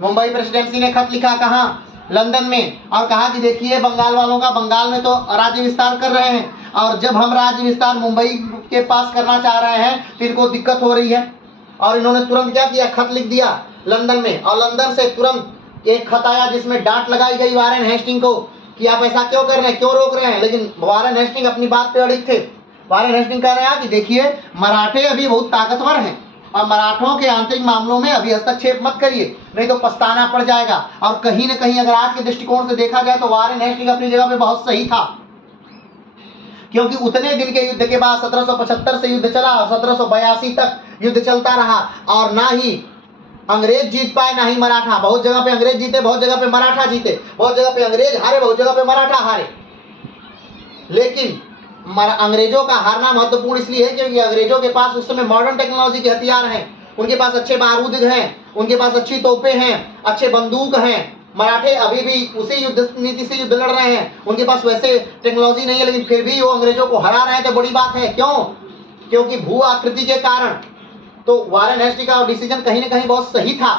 मुंबई प्रेसिडेंसी ने खत लिखा। कहाँ? लंदन में। और कहा कि देखिए, बंगाल वालों का, बंगाल में तो राज्य विस्तार कर रहे हैं और जब हम राज्य विस्तार मुंबई के पास करना चाह रहे हैं तो इनको दिक्कत हो रही है। और इन्होंने तुरंत क्या किया? खत लिख दिया लंदन में। और लंदन से तुरंत एक खत आया जिसमें डांट लगाई गई वारेन हेस्टिंग को कि आप ऐसा क्यों कर रहे हैं, क्यों रोक रहे हैं। लेकिन वारेन हेस्टिंग अपनी बात पे अड़िग थे। वारेन हेस्टिंग कह रहे हैं कि देखिए, मराठे अभी बहुत ताकतवर हैं और मराठों के आंतरिक मामलों में अभी हस्तक्षेप मत करिए, नहीं तो पछताना पड़ जाएगा। और कहीं न कहीं अगर आज के दृष्टिकोण से देखा जाए तो वारेन हेस्टिंग अपनी जगह पे बहुत सही था, क्योंकि उतने दिन के युद्ध के बाद 1775 से युद्ध चला और 1782 तक युद्ध चलता रहा और ना ही अंग्रेज जीत पाए ना ही मराठा। बहुत जगह पे अंग्रेज जीते, बहुत जगह पे मराठा जीते, बहुत जगह पे अंग्रेज हारे, बहुत जगह पे मराठा हारे। लेकिन अंग्रेजों का हारना महत्वपूर्ण इसलिए है क्योंकि अंग्रेजों के पास उस समय मॉडर्न टेक्नोलॉजी के हथियार हैं, उनके पास अच्छे बारूद हैं, उनके पास अच्छी तोपें हैं, अच्छे बंदूक हैं। मराठे अभी भी उसी युद्ध नीति से युद्ध लड़ रहे हैं, उनके पास वैसे टेक्नोलॉजी नहीं है, लेकिन फिर भी वो अंग्रेजों को हरा रहे हैं। तो बड़ी बात है। क्यों? क्योंकि भू आकृति के कारण। तो वारेन हेस्टिंग का डिसीजन कहीं ना कहीं बहुत सही था।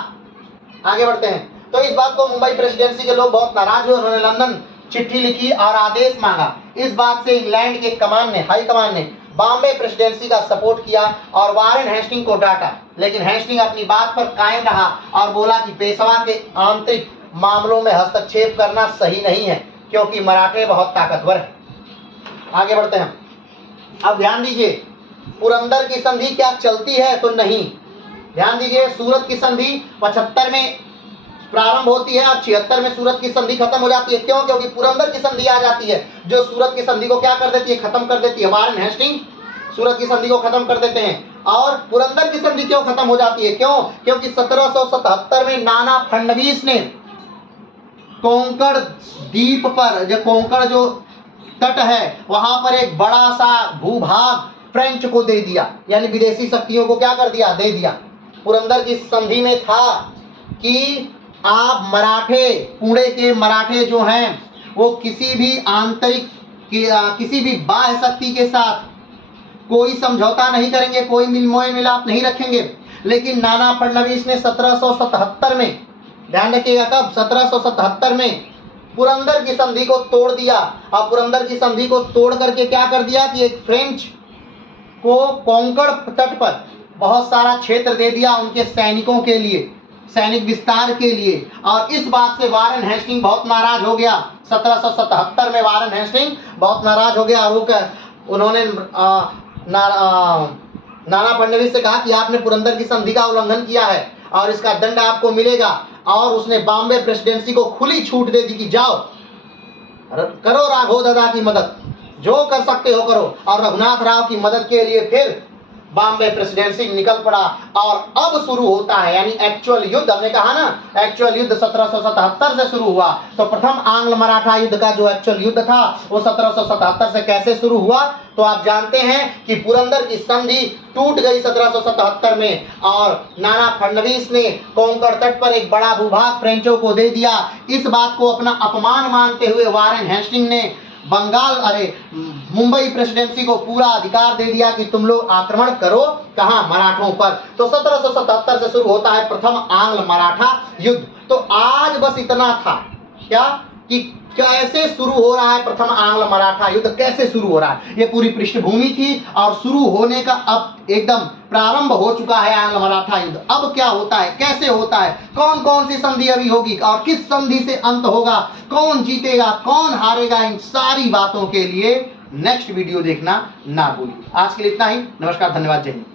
आगे बढ़ते हैं। तो इस बात को मुंबई प्रेसिडेंसी के लोग बहुत नाराज हुए। उन्होंने लंदन चिट्ठी लिखी और आदेश मांगा। इस बात से इंग्लैंड के कमान ने, हाई कमान ने बॉम्बे प्रेसिडेंसी का सपोर्ट किया और वारेन हेस्टिंग को डांटा। लेकिन हेस्टिंग अपनी बात पर कायम रहा और बोला कि पेशवा के आंतरिक मामलों में हस्तक्षेप करना सही नहीं है क्योंकि मराठे बहुत ताकतवर हैं। आगे बढ़ते हैं। अब ध्यान दीजिए, पुरंदर की संधि क्या चलती है? तो नहीं। ध्यान दीजिए, सूरत की संधि 75 में प्रारंभ होती है और 76 में सूरत की संधि खत्म हो जाती है। क्यों? क्योंकि पुरंदर की संधि आ जाती है जो सूरत की संधि को क्या कर देती है? खत्म कर देती है। वारेन हेस्टिंग सूरत की संधि को खत्म कर देते हैं। और पुरंदर की संधि क्यों खत्म हो जाती है? क्यों? क्योंकि 1777 में नाना फडणवीस ने कोंकण द्वीप पर, जो कोंकण जो तट है वहां पर एक बड़ा सा भूभाग फ्रेंच को दे दिया, यानी विदेशी शक्तियों को क्या कर दिया? दे दिया। पुरंदर की संधि में था कि आप मराठे, पुणे के मराठे जो हैं वो किसी भी आंतरिक किसी भी बाह्य शक्ति के साथ कोई समझौता नहीं करेंगे, कोई मोल मिलाप नहीं रखेंगे। लेकिन नाना फडणवीस ने 1777 में, ध्यान रखिएगा कब? 1777 में पुरंदर की संधि को तोड़ दिया। और पुरंदर की संधि को तोड़ करके क्या कर दिया कि एक फ्रेंच को कोंकण तट पर बहुत सारा क्षेत्र दे दिया उनके सैनिकों के लिए, सैनिक विस्तार के लिए। और इस बात से वारेन हेस्टिंग बहुत नाराज हो गया। 1777 में वारेन हेस्टिंग बहुत नाराज हो गया और उन्होंने नाना फडणवीस से कहा कि आपने पुरंदर की संधि का उल्लंघन किया है और इसका दंड आपको मिलेगा। और उसने बॉम्बे प्रेसिडेंसी को खुली छूट दे दी कि जाओ करो राघव दादा की मदद, जो कर सकते हो करो। और रघुनाथ राव की मदद के लिए फिर बॉम्बे प्रेसिडेंसी निकल पड़ा और अब शुरू होता है, यानी एक्चुअल युद्ध। हमने कहा ना एक्चुअल युद्ध 1777 से शुरू हुआ, तो प्रथम आंग्ल मराठा युद्ध का जो एक्चुअल युद्ध था वो 1777 से कैसे शुरू हुआ, तो आप जानते हैं कि पुरंदर की संधि टूट गई 1777 में और नाना फडणवीस ने कोंकण तट पर एक बड़ा भूभाग फ्रेंचों को दे दिया। इस बात को अपना अपमान मानते हुए वारेन हेस्टिंग ने मुंबई प्रेसिडेंसी को पूरा अधिकार दे दिया कि तुम लोग आक्रमण करो, कहां, मराठों पर। तो 1777 से शुरू होता है प्रथम आंग्ल मराठा युद्ध। तो आज बस इतना था क्या कि कैसे शुरू हो रहा है प्रथम आंग्ल मराठा युद्ध, कैसे शुरू हो रहा है, ये पूरी पृष्ठभूमि थी और शुरू होने का अब एकदम प्रारंभ हो चुका है आंग्ल मराठा युद्ध। अब क्या होता है, कैसे होता है, कौन कौन सी संधि अभी होगी और किस संधि से अंत होगा, कौन जीतेगा कौन हारेगा, इन सारी बातों के लिए नेक्स्ट वीडियो देखना ना भूलिए। आज के लिए इतना ही। नमस्कार, धन्यवाद, जय हिंद।